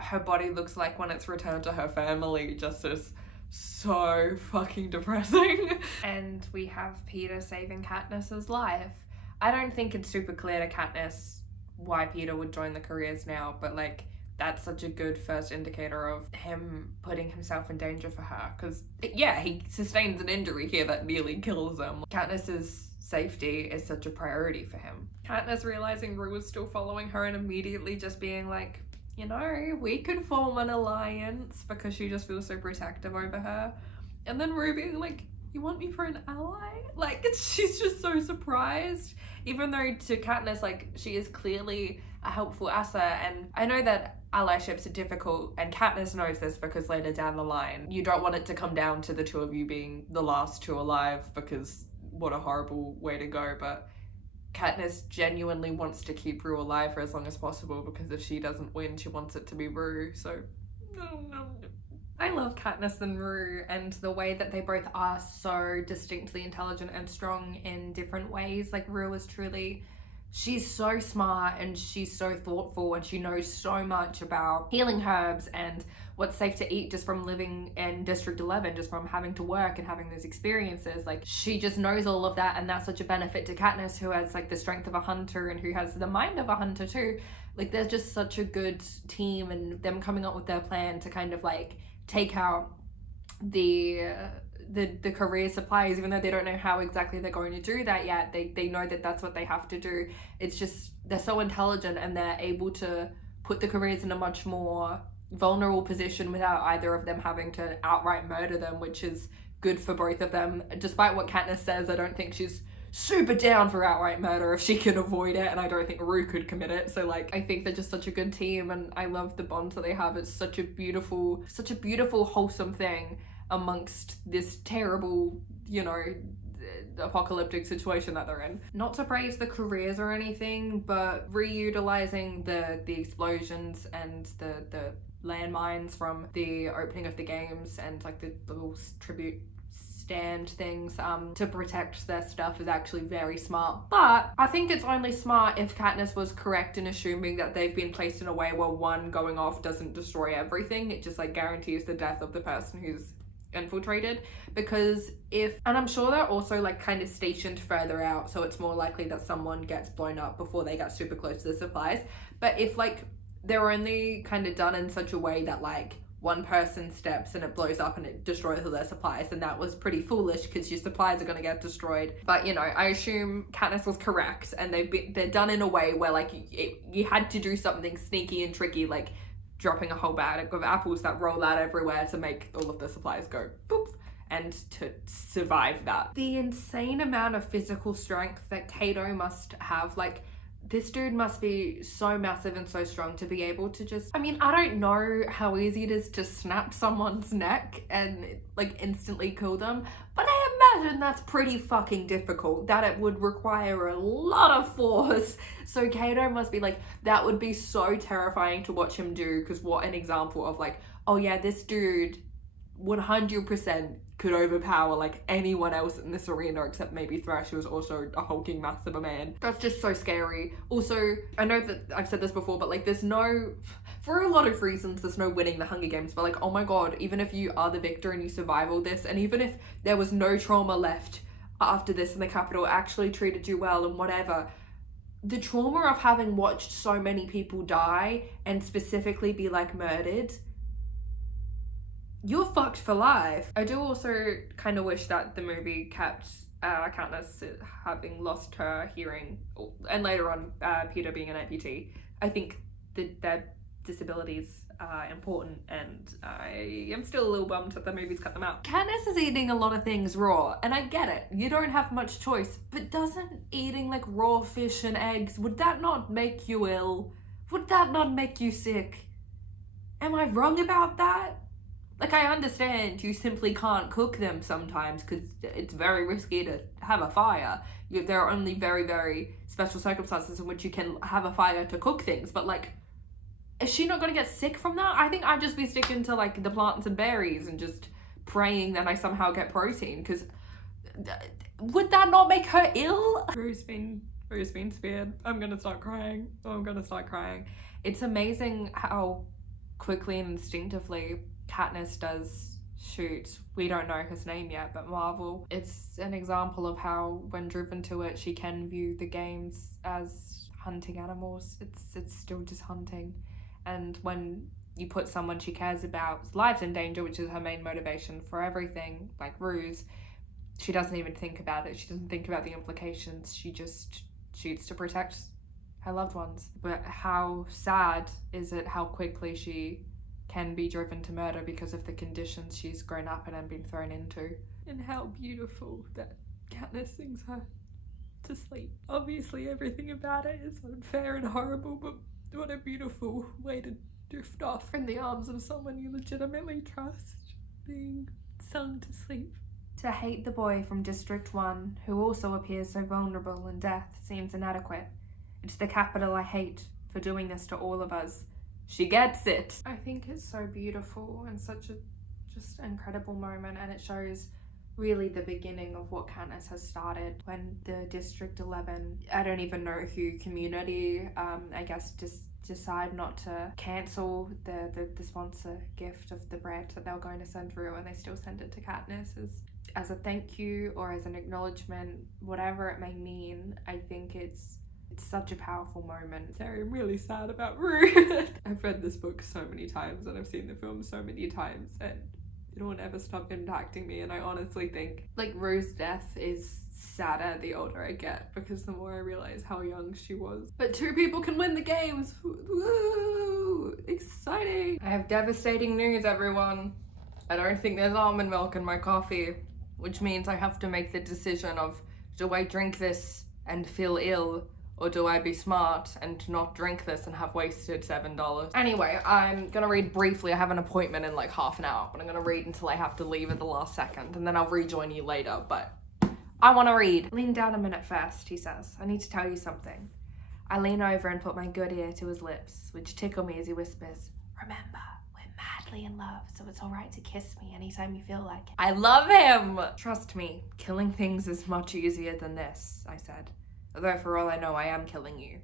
her body looks like when it's returned to her family just is so fucking depressing. And we have Peter saving Katniss's life. I don't think it's super clear to Katniss why Peter would join the careers now, but like that's such a good first indicator of him putting himself in danger for her, because yeah, he sustains an injury here that nearly kills him. Katniss's safety is such a priority for him. Katniss realizing Rue was still following her and immediately just being like, you know, we could form an alliance, because she just feels so protective over her. And then Rue being like, you want me for an ally? Like, she's just so surprised, even though to Katniss, like, she is clearly a helpful asset. And I know that allyships are difficult, and Katniss knows this, because later down the line, you don't want it to come down to the two of you being the last two alive, because what a horrible way to go. But Katniss genuinely wants to keep Rue alive for as long as possible, because if she doesn't win, she wants it to be Rue. So, I love Katniss and Rue, and the way that they both are so distinctly intelligent and strong in different ways. Like, Rue is truly, she's so smart and she's so thoughtful, and she knows so much about healing herbs and what's safe to eat just from living in District 11, just from having to work and having those experiences. Like, she just knows all of that, and that's such a benefit to Katniss, who has like the strength of a hunter and who has the mind of a hunter too. Like, there's just such a good team, and them coming up with their plan to kind of like take out the career suppliers, even though they don't know how exactly they're going to do that yet. They know that that's what they have to do. It's just, they're so intelligent, and they're able to put the careers in a much more vulnerable position without either of them having to outright murder them, which is good for both of them. Despite what Katniss says, I don't think she's super down for outright murder if she can avoid it, and I don't think Rue could commit it. So like, I think they're just such a good team, and I love the bonds that they have. It's such a beautiful wholesome thing amongst this terrible, you know, apocalyptic situation that they're in. Not to praise the careers or anything, but reutilizing the explosions and the landmines from the opening of the games, and like the little tribute stand things to protect their stuff is actually very smart. But I think it's only smart if Katniss was correct in assuming that they've been placed in a way where one going off doesn't destroy everything. It just like guarantees the death of the person who's infiltrated, because if, and I'm sure they're also like kind of stationed further out, so it's more likely that someone gets blown up before they get super close to the supplies. But if like they're only kind of done in such a way that like one person steps and it blows up and it destroys all their supplies, then that was pretty foolish, because your supplies are going to get destroyed. But you know, I assume Katniss was correct, and they're done in a way where like you had to do something sneaky and tricky, like dropping a whole bag of apples that roll out everywhere to make all of the supplies go boop, and to survive that. The insane amount of physical strength that Cato must have, like this dude must be so massive and so strong to be able to just, I mean, I don't know how easy it is to snap someone's neck and like instantly kill them, but I imagine that's pretty fucking difficult, that it would require a lot of force. So Cato must be like, that would be so terrifying to watch him do, because what an example of like, oh yeah, this dude 100% could overpower like anyone else in this arena except maybe Thresh, who is also a hulking mass of a man. That's just so scary. Also, I know that I've said this before, but like there's no, for a lot of reasons, there's no winning the Hunger Games, but like, oh my god, even if you are the victor and you survive all this, and even if there was no trauma left after this and the Capitol actually treated you well and whatever, the trauma of having watched so many people die and specifically be like murdered, you're fucked for life. I do also kind of wish that the movie kept Katniss having lost her hearing, and later on Peter being an amputee. I think that their disabilities are important, and I am still a little bummed that the movies cut them out. Katniss is eating a lot of things raw, and I get it. You don't have much choice, but doesn't eating like raw fish and eggs, would that not make you ill? Would that not make you sick? Am I wrong about that? Like, I understand you simply can't cook them sometimes because it's very risky to have a fire. There are only very, very special circumstances in which you can have a fire to cook things. But, like, is she not going to get sick from that? I think I'd just be sticking to, like, the plants and berries and just praying that I somehow get protein. Because would that not make her ill? Rue's been speared. I'm going to start crying. Oh, I'm going to start crying. It's amazing how quickly and instinctively Katniss does shoot, we don't know his name yet, but Marvel. It's an example of how when driven to it, she can view the games as hunting animals. It's still just hunting. And when you put someone she cares about's lives in danger, which is her main motivation for everything, like Ruse, she doesn't even think about it. She doesn't think about the implications. She just shoots to protect her loved ones. But how sad is it how quickly she can be driven to murder because of the conditions she's grown up in and been thrown into. And how beautiful that Katniss sings her to sleep. Obviously everything about it is unfair and horrible, but what a beautiful way to drift off in the arms of someone you legitimately trust, being sung to sleep. To hate the boy from District 1, who also appears so vulnerable in death, seems inadequate. It's the Capitol I hate for doing this to all of us. She gets it. I think it's so beautiful and such a just incredible moment, and it shows really the beginning of what Katniss has started when the District 11, I don't even know who community, I guess just decide not to cancel the sponsor gift of the bread that they were going to send through, and they still send it to Katniss as a thank you or as an acknowledgement, whatever it may mean. I think it's such a powerful moment. So I'm really sad about Rue. I've read this book so many times and I've seen the film so many times, and it will never stop impacting me. And I honestly think like Rue's death is sadder the older I get, because the more I realize how young she was. But 2 people can win the games. Woo! Exciting. I have devastating news, everyone. I don't think there's almond milk in my coffee, which means I have to make the decision of, do I drink this and feel ill, or do I be smart and not drink this and have wasted $7? Anyway, I'm gonna read briefly. I have an appointment in like half an hour, but I'm gonna read until I have to leave at the last second, and then I'll rejoin you later, but I wanna read. Lean down a minute first, he says. I need to tell you something. I lean over and put my good ear to his lips, which tickle me as he whispers, remember, we're madly in love, so it's all right to kiss me anytime you feel like it. I love him! Trust me, killing things is much easier than this, I said. Although for all I know, I am killing you.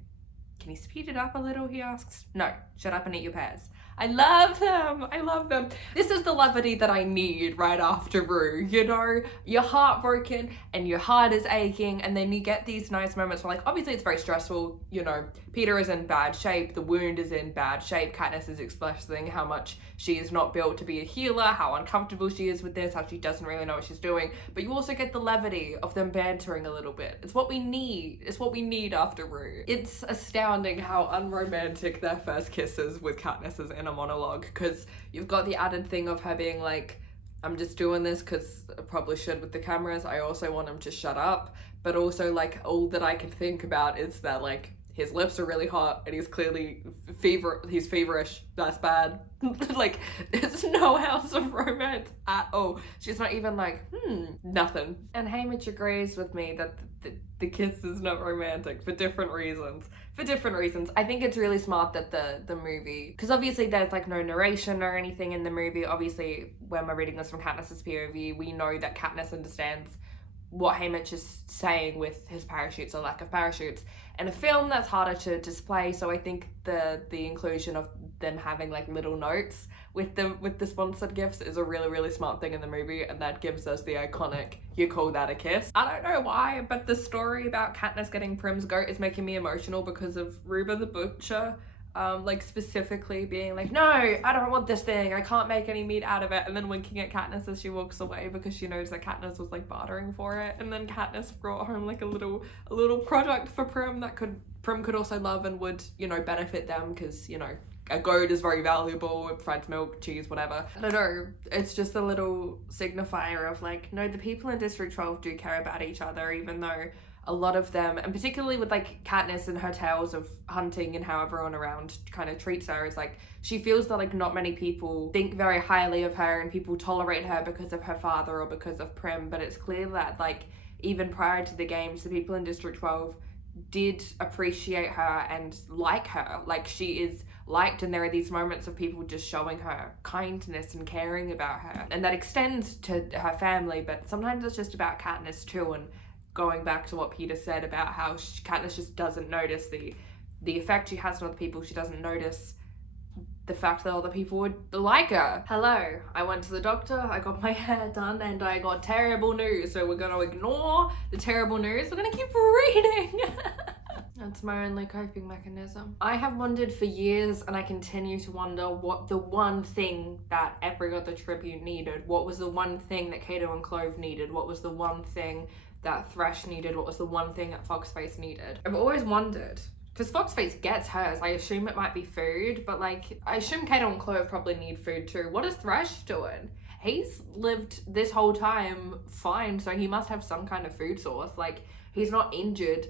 Can you speed it up a little, he asks. No, shut up and eat your pears. I love them. I love them. This is the levity that I need right after Rue. You know, you're heartbroken and your heart is aching, and then you get these nice moments where, like, obviously it's very stressful. You know, Peter is in bad shape. The wound is in bad shape. Katniss is expressing how much she is not built to be a healer, how uncomfortable she is with this, how she doesn't really know what she's doing. But you also get the levity of them bantering a little bit. It's what we need. It's what we need after Rue. It's astounding how unromantic their first kiss is with Katniss's inner monologue, because you've got the added thing of her being like, I'm just doing this because I probably should with the cameras. I also want him to shut up. But also, like, all that I can think about is that, like, his lips are really hot and he's clearly he's feverish. That's bad. Like, there's no ounce of romance at all. She's not even like, nothing. And Haymitch agrees with me that the kiss is not romantic for different reasons. I think it's really smart that the movie, because obviously there's like no narration or anything in the movie. Obviously, when we're reading this from Katniss's POV, we know that Katniss understands what Haymitch is saying with his parachutes or lack of parachutes. In a film, that's harder to display, so I think the inclusion of them having like little notes with the sponsored gifts is a really, really smart thing in the movie, and that gives us the iconic, you call that a kiss. I don't know why, but the story about Katniss getting Prim's goat is making me emotional because of Ruba the Butcher. Like specifically being like, no, I don't want this thing, I can't make any meat out of it, and then winking at Katniss as she walks away because she knows that Katniss was like bartering for it, and then Katniss brought home like a little product for Prim that Prim could also love and would, you know, benefit them, because, you know, a goat is very valuable, it provides milk, cheese, whatever. I don't know, it's just a little signifier of like, no, the people in District 12 do care about each other, even though a lot of them, and particularly with like Katniss and her tales of hunting and how everyone around kind of treats her, is like she feels that like not many people think very highly of her and people tolerate her because of her father or because of Prim, but it's clear that like even prior to the games, the people in District 12 did appreciate her and like her. Like, she is liked, and there are these moments of people just showing her kindness and caring about her, and that extends to her family, but sometimes it's just about Katniss too. And going back to what Peter said about how Katniss just doesn't notice the effect she has on other people. She doesn't notice the fact that other people would like her. Hello, I went to the doctor, I got my hair done, and I got terrible news. So we're gonna ignore the terrible news. We're gonna keep reading. That's my only coping mechanism. I have wondered for years, and I continue to wonder, what the one thing that every other tribute needed. What was the one thing that Cato and Clove needed? What was the one thing that Thresh needed? What was the one thing that Foxface needed? I've always wondered, because Foxface gets hers. I assume it might be food, but like, I assume Cato and Clove probably need food too. What is Thresh doing? He's lived this whole time fine, so he must have some kind of food source. Like, he's not injured.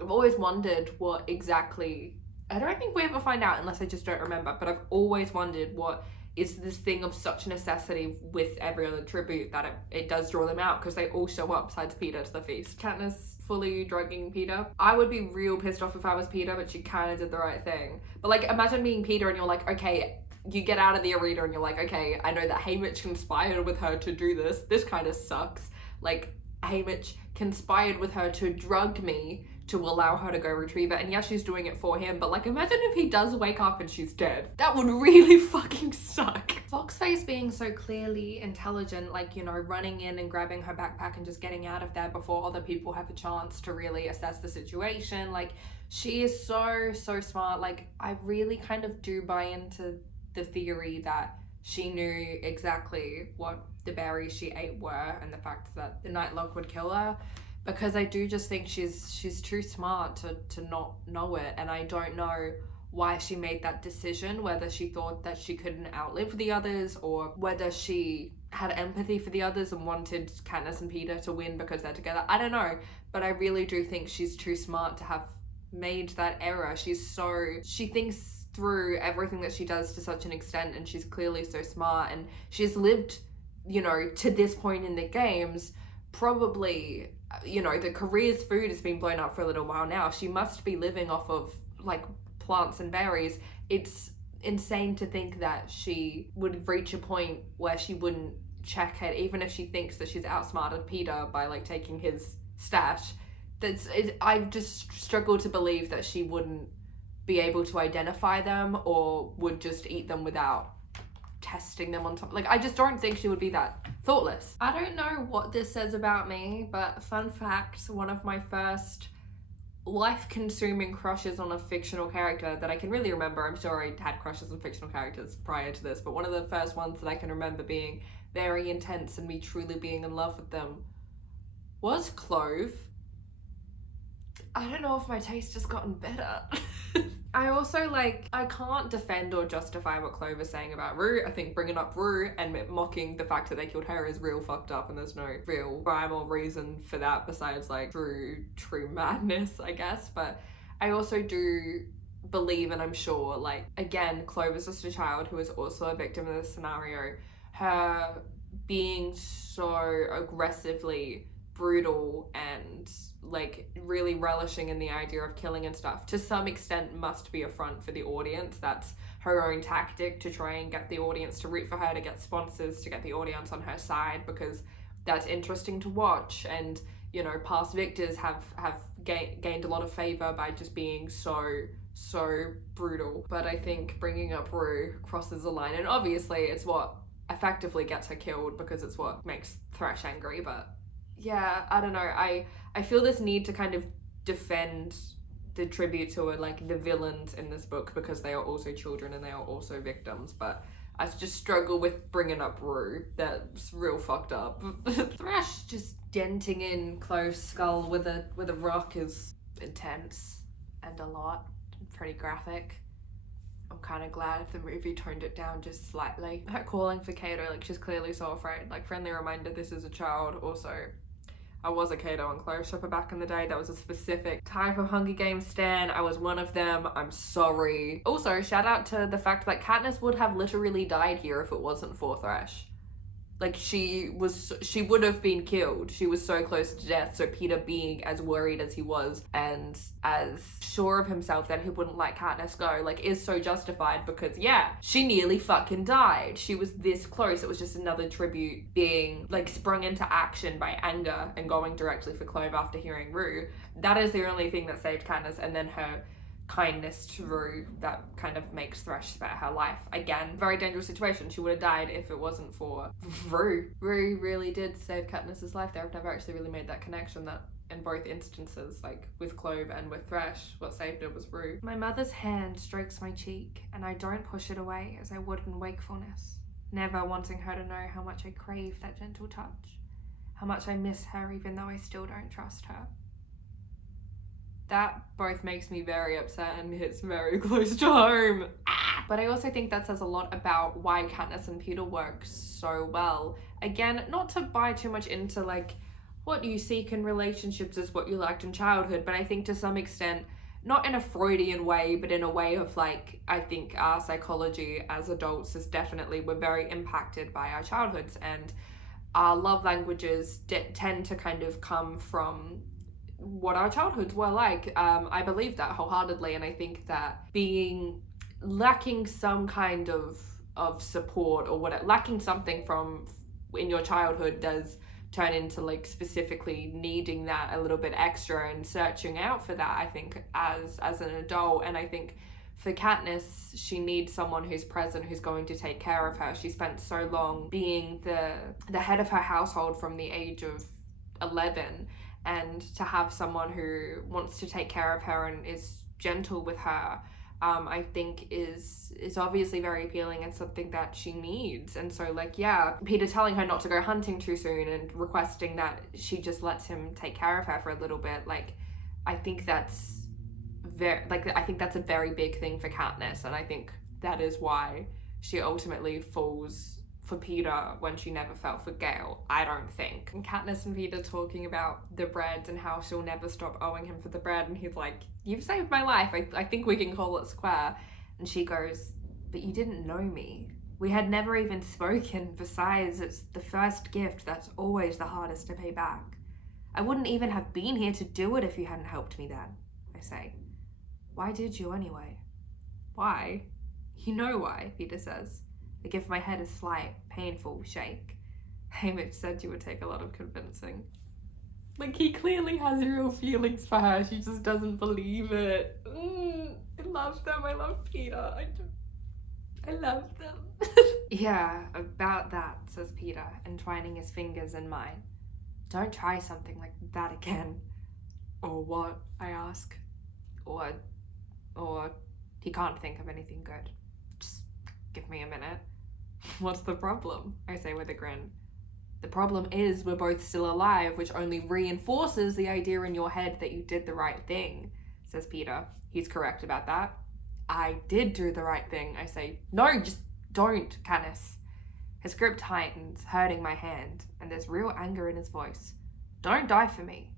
I've always wondered what exactly, I don't think we ever find out unless I just don't remember, but I've always wondered what is this thing of such necessity with every other tribute that it does draw them out, because they all show up besides Peter to the feast. Katniss fully drugging Peter. I would be real pissed off if I was Peter, but she kind of did the right thing. But like, imagine being Peter and you're like, okay, you get out of the arena and you're like, okay, I know that Haymitch conspired with her to do this. This kind of sucks. Like, Haymitch conspired with her to drug me to allow her to go retrieve it, and yeah, she's doing it for him, but like, imagine if he does wake up and she's dead. That would really fucking suck. Foxface being so clearly intelligent, like, you know, running in and grabbing her backpack and just getting out of there before other people have a chance to really assess the situation. Like, she is so smart. Like, I really kind of do buy into the theory that she knew exactly what the berries she ate were, and the fact that the Nightlock would kill her. Because I do just think she's too smart to not know it, and I don't know why she made that decision, whether she thought that she couldn't outlive the others, or whether she had empathy for the others and wanted Katniss and Peter to win because they're together. I don't know, but I really do think she's too smart to have made that error. She thinks through everything that she does to such an extent, and she's clearly so smart, and she's lived, you know, to this point in the games, probably, you know, the career's food has been blown up for a little while now. She must be living off of like plants and berries. It's insane to think that she would reach a point where she wouldn't check it, even if she thinks that she's outsmarted Peter by like taking his stash. I just struggle to believe that she wouldn't be able to identify them or would just eat them without testing them on top. Like, I just don't think she would be that thoughtless. I don't know what this says about me, but fun fact, one of my first life-consuming crushes on a fictional character that I can really remember, I'm sure I had crushes on fictional characters prior to this, but one of the first ones that I can remember being very intense and me truly being in love with them was Clove. I don't know if my taste has gotten better. I also, like, I can't defend or justify what Clove is saying about Rue. I think bringing up Rue and mocking the fact that they killed her is real fucked up, and there's no real rhyme or reason for that besides, like, true madness, I guess. But I also do believe, and I'm sure, like, again, Clove is just a child who is also a victim in this scenario. Her being so aggressively brutal and like really relishing in the idea of killing and stuff to some extent must be a front for the audience. That's her own tactic to try and get the audience to root for her, to get sponsors, to get the audience on her side, because that's interesting to watch. And you know, past victors have gained a lot of favor by just being so brutal. But I think bringing up Rue crosses the line, and obviously it's what effectively gets her killed because it's what makes Thresh angry. But yeah, I don't know, I feel this need to kind of defend the tribute to it, like the villains in this book, because they are also children and they are also victims. But I just struggle with bringing up Rue. That's real fucked up. Thresh just denting in Clove's skull with a rock is intense and a lot, pretty graphic. I'm kind of glad if the movie toned it down just slightly. Her calling for Kato, like she's clearly so afraid. Like, friendly reminder, this is a child. Also, I was a Kato and Clove shopper back in the day. That was a specific type of Hunger Games stan. I was one of them. I'm sorry. Also, shout out to the fact that Katniss would have literally died here if it wasn't for Thresh. Like, she would have been killed. She was so close to death. So Peter, being as worried as he was and as sure of himself that he wouldn't let Katniss go, like, is so justified, because yeah, she nearly fucking died. She was this close. It was just another tribute being like sprung into action by anger and going directly for Clove after hearing Rue. That is the only thing that saved Katniss, and then her kindness to Rue that kind of makes Thresh spare her life. Again, very dangerous situation. She would have died if it wasn't for Rue. Rue really did save Katniss's life there. I've never actually really made that connection, that in both instances, like with Clove and with Thresh, what saved her was Rue. My mother's hand strokes my cheek, and I don't push it away as I would in wakefulness, never wanting her to know how much I crave that gentle touch, how much I miss her even though I still don't trust her. That both makes me very upset and hits very close to home. But I also think that says a lot about why Katniss and Peter work so well. Again, not to buy too much into like what you seek in relationships is what you liked in childhood, but I think to some extent, not in a Freudian way, but in a way of like, I think our psychology as adults is definitely, we're very impacted by our childhoods, and our love languages tend to kind of come from what our childhoods were like. I believe that wholeheartedly, and I think that lacking some kind of support or lacking something from in your childhood does turn into like specifically needing that a little bit extra and searching out for that, I think, as an adult. And I think for Katniss, she needs someone who's present, who's going to take care of her. She spent so long being the head of her household from the age of 11, and to have someone who wants to take care of her and is gentle with her, I think is obviously very appealing and something that she needs. And so like, yeah, Peter telling her not to go hunting too soon and requesting that she just lets him take care of her for a little bit, like, I think that's a very big thing for Katniss, and I think that is why she ultimately falls for Peter when she never fell for Gale, I don't think. And Katniss and Peter talking about the bread and how she'll never stop owing him for the bread, and he's like, you've saved my life, I think we can call it square. And she goes, but you didn't know me. We had never even spoken. Besides, it's the first gift that's always the hardest to pay back. I wouldn't even have been here to do it if you hadn't helped me then, I say. Why did you anyway? Why? You know why, Peter says. I give my head a slight, painful shake. Haymitch said you would take a lot of convincing. Like, he clearly has real feelings for her, she just doesn't believe it. love them. I love Peter. I love them. Yeah, about that, says Peter, entwining his fingers in mine. Don't try something like that again. Or what? I ask. Or he can't think of anything good. Just give me a minute. What's the problem? I say with a grin. The problem is we're both still alive, which only reinforces the idea in your head that you did the right thing, says Peter. He's correct about that. I did do the right thing, I say. No, just don't, Katniss. His grip tightens, hurting my hand, and there's real anger in his voice. Don't die for me.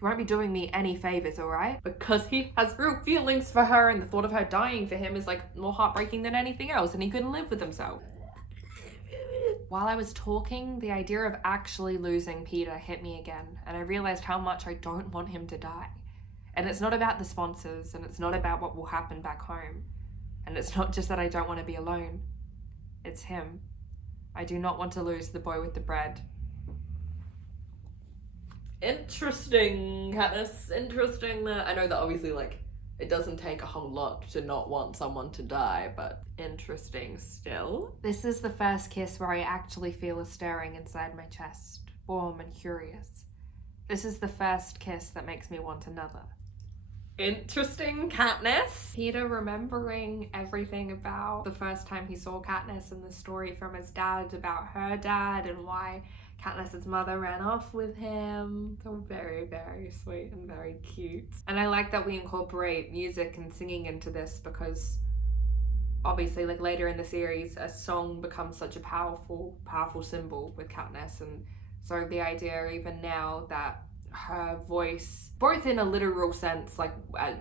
You won't be doing me any favors, alright? Because he has real feelings for her, and the thought of her dying for him is like more heartbreaking than anything else, and he couldn't live with himself. While I was talking, the idea of actually losing Peter hit me again, and I realized how much I don't want him to die. And it's not about the sponsors, and it's not about what will happen back home. And it's not just that I don't want to be alone. It's him. I do not want to lose the boy with the bread. Interesting, Katniss. Interesting. I know that obviously, like, it doesn't take a whole lot to not want someone to die, but interesting still. This is the first kiss where I actually feel a stirring inside my chest, warm and curious. This is the first kiss that makes me want another. Interesting, Katniss. Peter remembering everything about the first time he saw Katniss and the story from his dad about her dad and why Katniss's mother ran off with him. So very, very sweet and very cute. And I like that we incorporate music and singing into this because obviously, like, later in the series, a song becomes such a powerful symbol with Katniss. And so the idea even now that her voice, both in a literal sense, like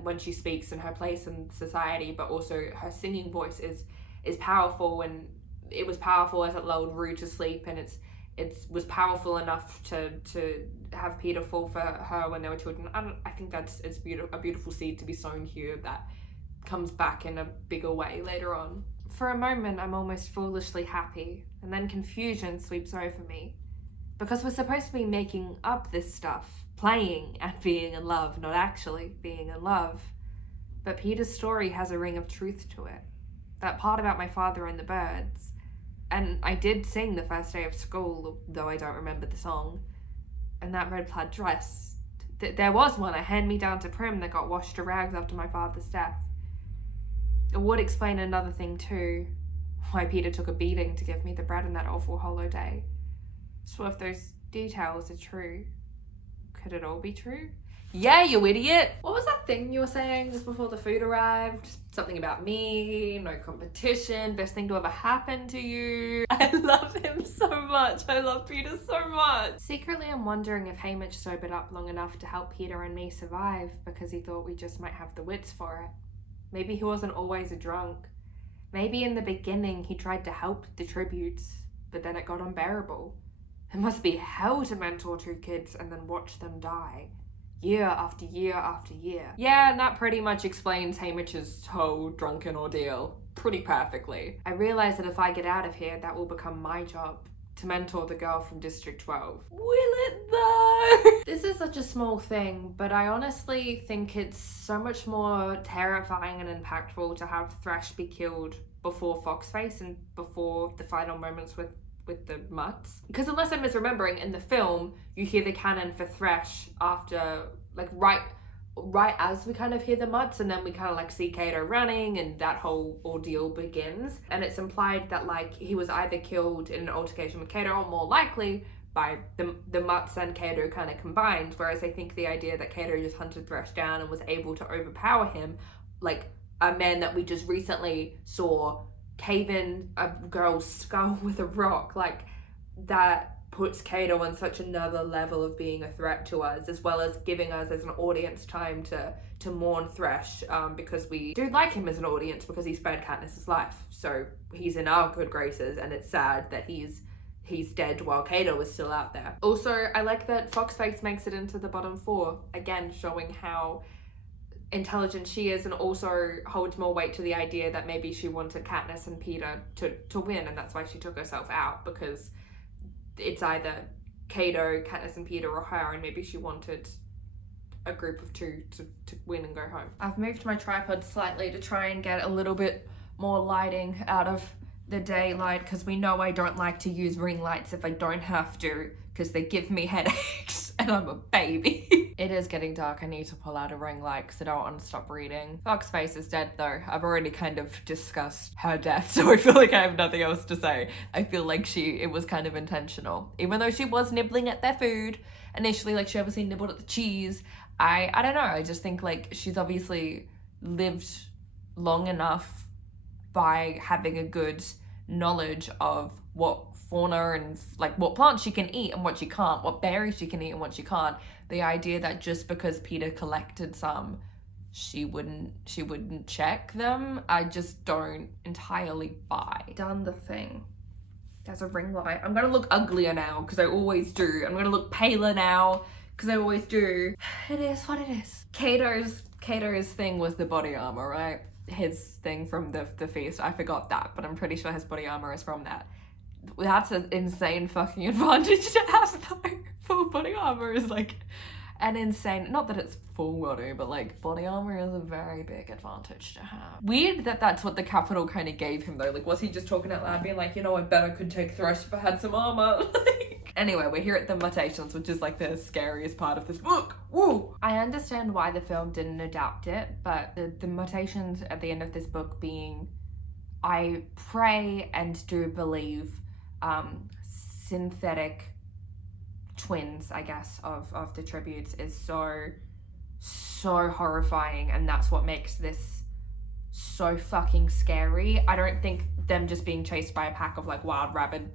when she speaks and her place in society, but also her singing voice is powerful, and it was powerful as it lulled Rue to sleep, and it was powerful enough to have Peter fall for her when they were children. I think it's a beautiful seed to be sown here that comes back in a bigger way later on. For a moment, I'm almost foolishly happy, and then confusion sweeps over me. Because we're supposed to be making up this stuff, playing and being in love, not actually being in love. But Peter's story has a ring of truth to it. That part about my father and the birds. And I did sing the first day of school, though I don't remember the song. And that red plaid dress. There was one, a hand-me-down to Prim, that got washed to rags after my father's death. It would explain another thing too. Why Peter took a beating to give me the bread on that awful hollow day. So if those details are true, could it all be true? Yeah, you idiot! What was that thing you were saying just before the food arrived? Something about me, no competition, best thing to ever happen to you. I love him so much. I love Peter so much. Secretly, I'm wondering if Haymitch sobered up long enough to help Peter and me survive because he thought we just might have the wits for it. Maybe he wasn't always a drunk. Maybe in the beginning he tried to help the tributes, but then it got unbearable. It must be hell to mentor two kids and then watch them die. Year after year after year. Yeah, and that pretty much explains Haymitch's whole drunken ordeal pretty perfectly. I realize that if I get out of here, that will become my job. To mentor the girl from District 12. Will it though? This is such a small thing, but I honestly think it's so much more terrifying and impactful to have Thresh be killed before Foxface and before the final moments with the Mutts. Because unless I'm misremembering, in the film, you hear the cannon for Thresh after, like, right as we kind of hear the Mutts, and then we kind of like see Cato running and that whole ordeal begins. And it's implied that, like, he was either killed in an altercation with Cato or more likely by the Mutts and Cato kind of combined. Whereas I think the idea that Cato just hunted Thresh down and was able to overpower him, like a man that we just recently saw cave in a girl's skull with a rock, like, that puts Cato on such another level of being a threat to us, as well as giving us as an audience time to mourn Thresh, because we do like him as an audience because he spared Katniss's life. So he's in our good graces, and it's sad that he's dead while Cato is still out there. Also, I like that Foxface makes it into the bottom four, again showing how intelligent she is, and also holds more weight to the idea that maybe she wanted Katniss and Peter to win, and that's why she took herself out, because it's either Cato, Katniss and Peter, or her, and maybe she wanted a group of two to win and go home. I've moved my tripod slightly to try and get a little bit more lighting out of the daylight, because we know I don't like to use ring lights if I don't have to, because they give me headaches and I'm a baby. It is getting dark. I need to pull out a ring light because I don't want to stop reading. Fox's face is dead though. I've already kind of discussed her death, so I feel like I have nothing else to say. I feel like it was kind of intentional. Even though she was nibbling at their food initially, like she obviously nibbled at the cheese. I don't know, I just think like she's obviously lived long enough by having a good knowledge of what fauna and like what plants she can eat and what she can't, what berries she can eat and what she can't. The idea that just because Peter collected some, she wouldn't check them, I just don't entirely buy. Done the thing. There's a ring light. I'm gonna look uglier now because I always do. I'm gonna look paler now because I always do. It is what it is. Cato's thing was the body armor, right? His thing from the feast. I forgot that, but I'm pretty sure his body armor is from that. That's an insane fucking advantage to have though. Full body armor is like an insane, not that it's full body, but like body armor is a very big advantage to have. Weird that that's what the Capitol kind of gave him though. Like, was he just talking out loud being like, you know, I bet I could take thrush if I had some armor? Anyway, we're here at the mutations, which is like the scariest part of this book. Woo! I understand why the film didn't adapt it, but the mutations at the end of this book being, I pray and do believe, synthetic twins, I guess, of the tributes is so horrifying, and that's what makes this so fucking scary. I don't think them just being chased by a pack of like wild rabid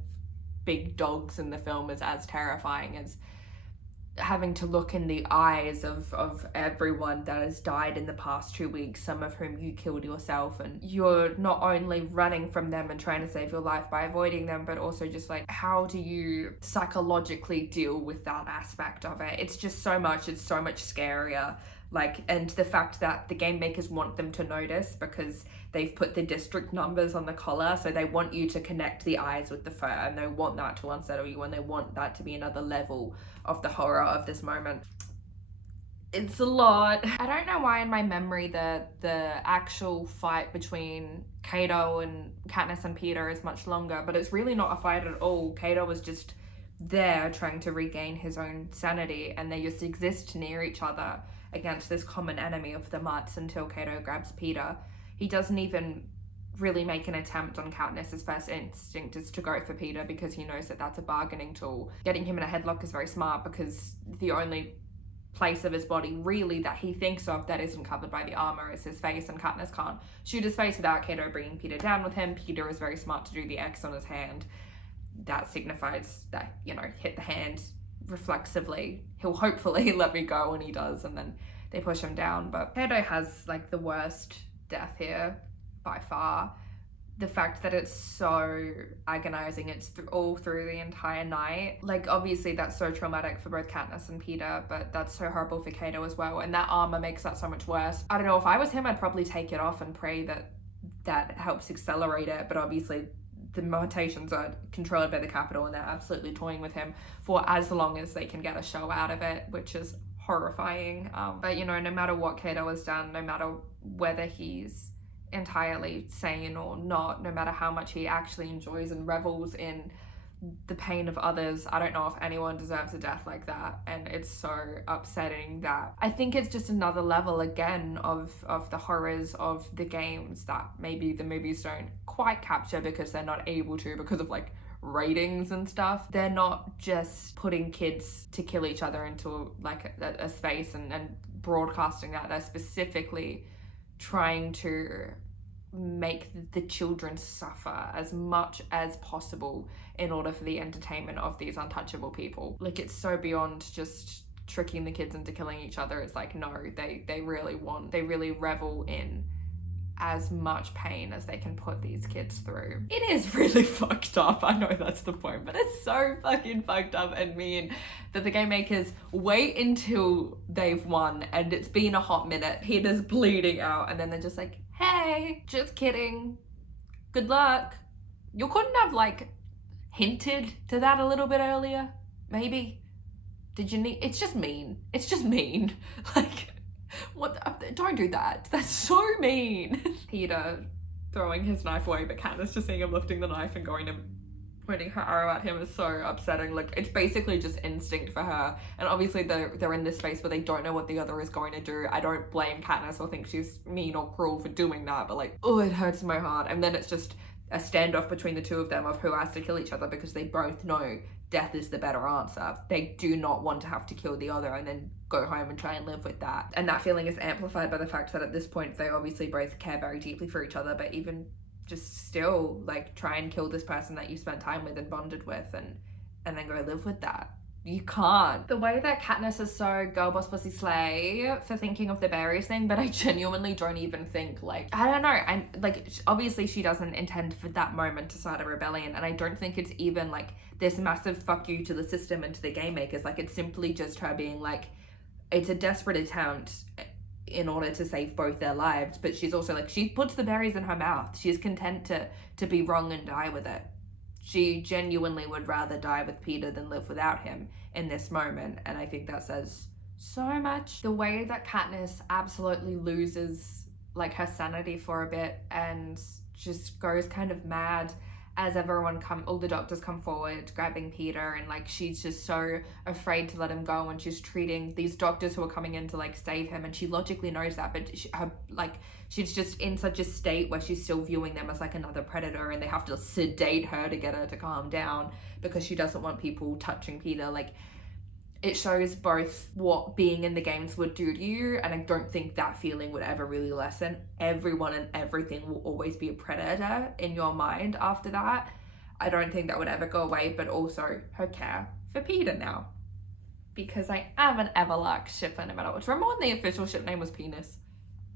big dogs in the film is as terrifying as having to look in the eyes of everyone that has died in the past 2 weeks, some of whom you killed yourself, and you're not only running from them and trying to save your life by avoiding them, but also just like, how do you psychologically deal with that aspect of it? It's just so much, it's so much scarier. Like, and the fact that the game makers want them to notice because they've put the district numbers on the collar, so they want you to connect the eyes with the fur, and they want that to unsettle you, and they want that to be another level of the horror of this moment. It's a lot. I don't know why in my memory the actual fight between Cato and Katniss and Peter is much longer, but it's really not a fight at all. Cato was just there trying to regain his own sanity, and they just exist near each other against this common enemy of the Mutts until Cato grabs Peter. He doesn't even really make an attempt on Katniss. His first instinct is to go for Peter because he knows that that's a bargaining tool. Getting him in a headlock is very smart because the only place of his body really that he thinks of that isn't covered by the armor is his face, and Katniss can't shoot his face without Cato bringing Peter down with him. Peter is very smart to do the X on his hand. That signifies that, you know, hit the hand reflexively. He'll hopefully let me go, and he does, and then they push him down. But Cato has like the worst death here by far. The fact that it's so agonizing, it's all through the entire night. Like, obviously that's so traumatic for both Katniss and Peter, but that's so horrible for Cato as well, and that armor makes that so much worse. I don't know, if I was him, I'd probably take it off and pray that that helps accelerate it, but obviously the mutations are controlled by the Capitol, and they're absolutely toying with him for as long as they can get a show out of it, which is horrifying. But you know, no matter what Cato has done, no matter whether he's entirely sane or not, no matter how much he actually enjoys and revels in the pain of others, I don't know if anyone deserves a death like that, and it's so upsetting that I think it's just another level again of the horrors of the games that maybe the movies don't quite capture because they're not able to, because of like ratings and stuff. They're not just putting kids to kill each other into like a space and broadcasting that. They're specifically trying to make the children suffer as much as possible in order for the entertainment of these untouchable people. Like, it's so beyond just tricking the kids into killing each other. It's like, no, they really revel in as much pain as they can put these kids through. It is really fucked up. I know that's the point, but it's so fucking fucked up and mean that the game makers wait until they've won and it's been a hot minute, Peter's bleeding out, and then they're just like, hey, just kidding, good luck. You couldn't have like hinted to that a little bit earlier, maybe? Did you need, it's just mean. It's just mean. Like, what, don't do that. That's so mean. Peter throwing his knife away, but Katniss just seeing him lifting the knife and going to pointing her arrow at him is so upsetting. Like, it's basically just instinct for her. And obviously they're in this space where they don't know what the other is going to do. I don't blame Katniss or think she's mean or cruel for doing that, but like, oh, it hurts my heart. And then it's just a standoff between the two of them of who has to kill each other, because they both know death is the better answer. They do not want to have to kill the other and then go home and try and live with that. And that feeling is amplified by the fact that at this point they obviously both care very deeply for each other, but even just still, like, try and kill this person that you spent time with and bonded with, and then go live with that. You can't. The way that Katniss is so girl boss pussy slay for thinking of the berries thing, but I genuinely don't even think, like, I don't know, I'm like, obviously she doesn't intend for that moment to start a rebellion, and I don't think it's even like this massive fuck you to the system and to the game makers. Like, it's simply just her being like, it's a desperate attempt in order to save both their lives, but she's also like, she puts the berries in her mouth. She's content to be wrong and die with it. She genuinely would rather die with Peter than live without him in this moment, and I think that says so much. The way that Katniss absolutely loses like her sanity for a bit and just goes kind of mad as all the doctors come forward grabbing Peter, and like she's just so afraid to let him go, and she's treating these doctors who are coming in to like save him, and she logically knows that, but she's just in such a state where she's still viewing them as like another predator, and they have to sedate her to get her to calm down because she doesn't want people touching Peter. Like, it shows both what being in the games would do to you, and I don't think that feeling would ever really lessen. Everyone and everything will always be a predator in your mind after that. I don't think that would ever go away, but also her care for Peter now. Because I am an Everlark shipper no matter what. Remember when the official ship name was Penis?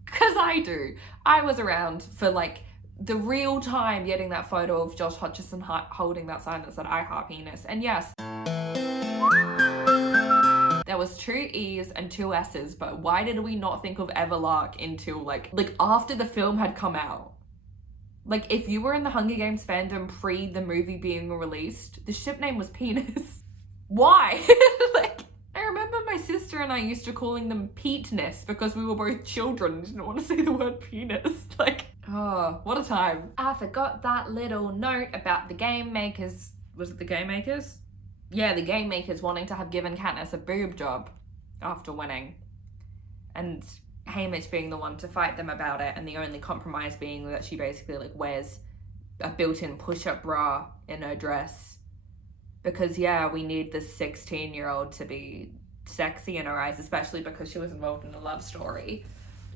Because I do. I was around for like the real time getting that photo of Josh Hutcherson holding that sign that said I heart penis. And yes, there was 2 E's and 2 S's, but why did we not think of Everlark until like after the film had come out? Like, if you were in the Hunger Games fandom pre the movie being released, the ship name was Penis. Why? Like, I remember my sister and I used to calling them Peteness because we were both children and didn't want to say the word penis. Like, oh, what a time. I forgot that little note about the game makers. Was it the game makers? Yeah, the game makers wanting to have given Katniss a boob job after winning. And Haymitch being the one to fight them about it, and the only compromise being that she basically like wears a built-in push-up bra in her dress. Because yeah, we need this 16-year-old to be sexy in her eyes, especially because she was involved in a love story.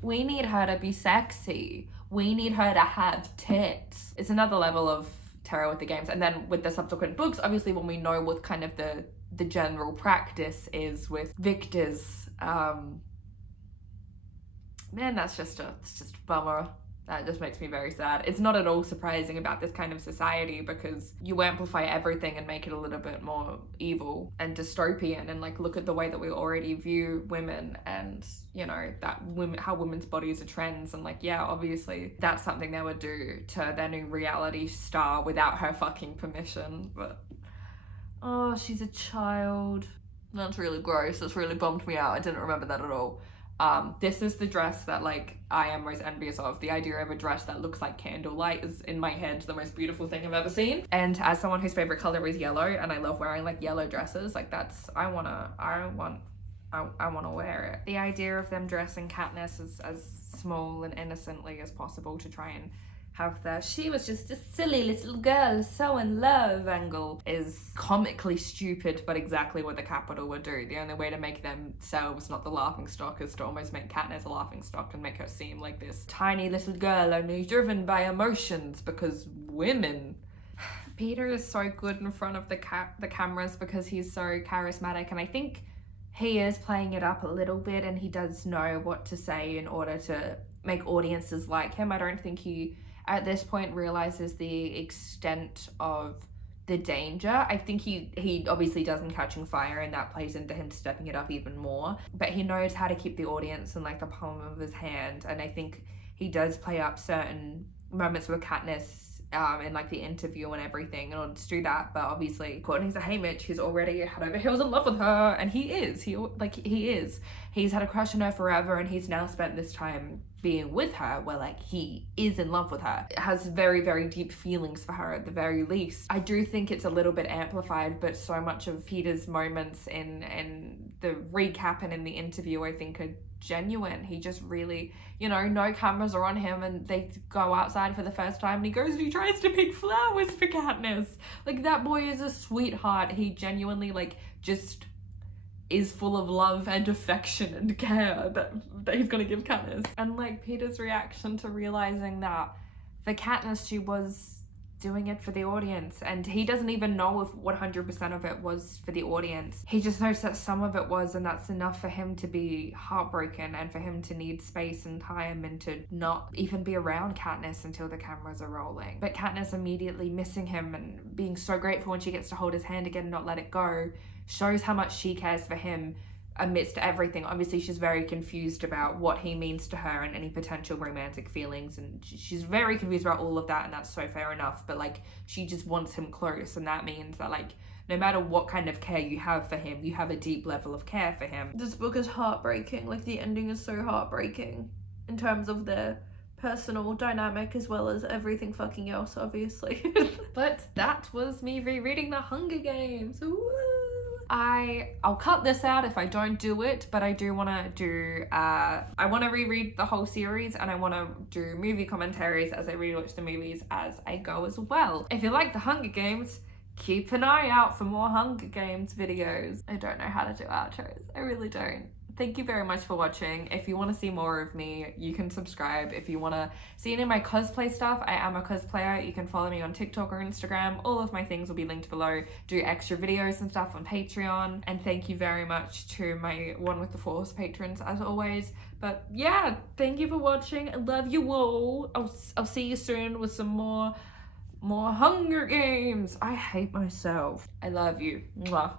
We need her to be sexy. We need her to have tits. It's another level of terror with the games. And then with the subsequent books, obviously when we know what kind of the general practice is with victors, man, it's just a bummer. That just makes me very sad. It's not at all surprising about this kind of society, because you amplify everything and make it a little bit more evil and dystopian, and like look at the way that we already view women, and you know that how women's bodies are trends, and like yeah, obviously that's something they would do to their new reality star without her fucking permission. But oh, she's a child. That's really gross. That's really bummed me out. I didn't remember that at all. This is the dress that like I am most envious of. The idea of a dress that looks like candlelight is in my head the most beautiful thing I've ever seen. And as someone whose favorite color is yellow, and I love wearing like yellow dresses, like that's I wanna wear it. The idea of them dressing Katniss as small and innocently as possible to try and have the she was just a silly little girl so in love angle is comically stupid, but exactly what the Capitol would do. The only way to make themselves not the laughing stock is to almost make Katniss a laughing stock and make her seem like this tiny little girl only driven by emotions because women. Peter is so good in front of the cameras because he's so charismatic, and I think he is playing it up a little bit, and he does know what to say in order to make audiences like him. I don't think he at this point realizes the extent of the danger. I think he obviously does in Catching Fire, and that plays into him stepping it up even more, but he knows how to keep the audience in like the palm of his hand. And I think he does play up certain moments with Katniss in like the interview and everything in order to do that. But obviously according to Haymitch, he's already head over heels in love with her, and he is. He's had a crush on her forever, and he's now spent this time being with her where like he is in love with her. It has very, very deep feelings for her at the very least. I do think it's a little bit amplified, but so much of Peter's moments in the recap and in the interview I think are genuine. He just really, you know, no cameras are on him, and they go outside for the first time and he goes and he tries to pick flowers for Katniss. Like, that boy is a sweetheart. He genuinely like just is full of love and affection and care that he's gonna give Katniss. And like Peter's reaction to realizing that for Katniss she was doing it for the audience, and he doesn't even know if 100% of it was for the audience. He just knows that some of it was, and that's enough for him to be heartbroken and for him to need space and time and to not even be around Katniss until the cameras are rolling. But Katniss immediately missing him and being so grateful when she gets to hold his hand again and not let it go shows how much she cares for him amidst everything. Obviously she's very confused about what he means to her and any potential romantic feelings, and she's very confused about all of that, and that's so fair enough. But like, she just wants him close, and that means that like no matter what kind of care you have for him, you have a deep level of care for him. This book is heartbreaking. Like, the ending is so heartbreaking in terms of their personal dynamic as well as everything fucking else, obviously. But that was me rereading The Hunger Games. Woo! I'll cut this out if I don't do it, but I do want to do, I want to reread the whole series, and I want to do movie commentaries as I rewatch the movies as I go as well. If you like The Hunger Games, keep an eye out for more Hunger Games videos. I don't know how to do outros. I really don't. Thank you very much for watching. If you want to see more of me, you can subscribe. If you want to see any of my cosplay stuff, I am a cosplayer. You can follow me on TikTok or Instagram. All of my things will be linked below. Do extra videos and stuff on Patreon. And thank you very much to my One with the Force patrons as always. But yeah, thank you for watching. I love you all. I'll see you soon with some more Hunger Games. I hate myself. I love you. Mwah.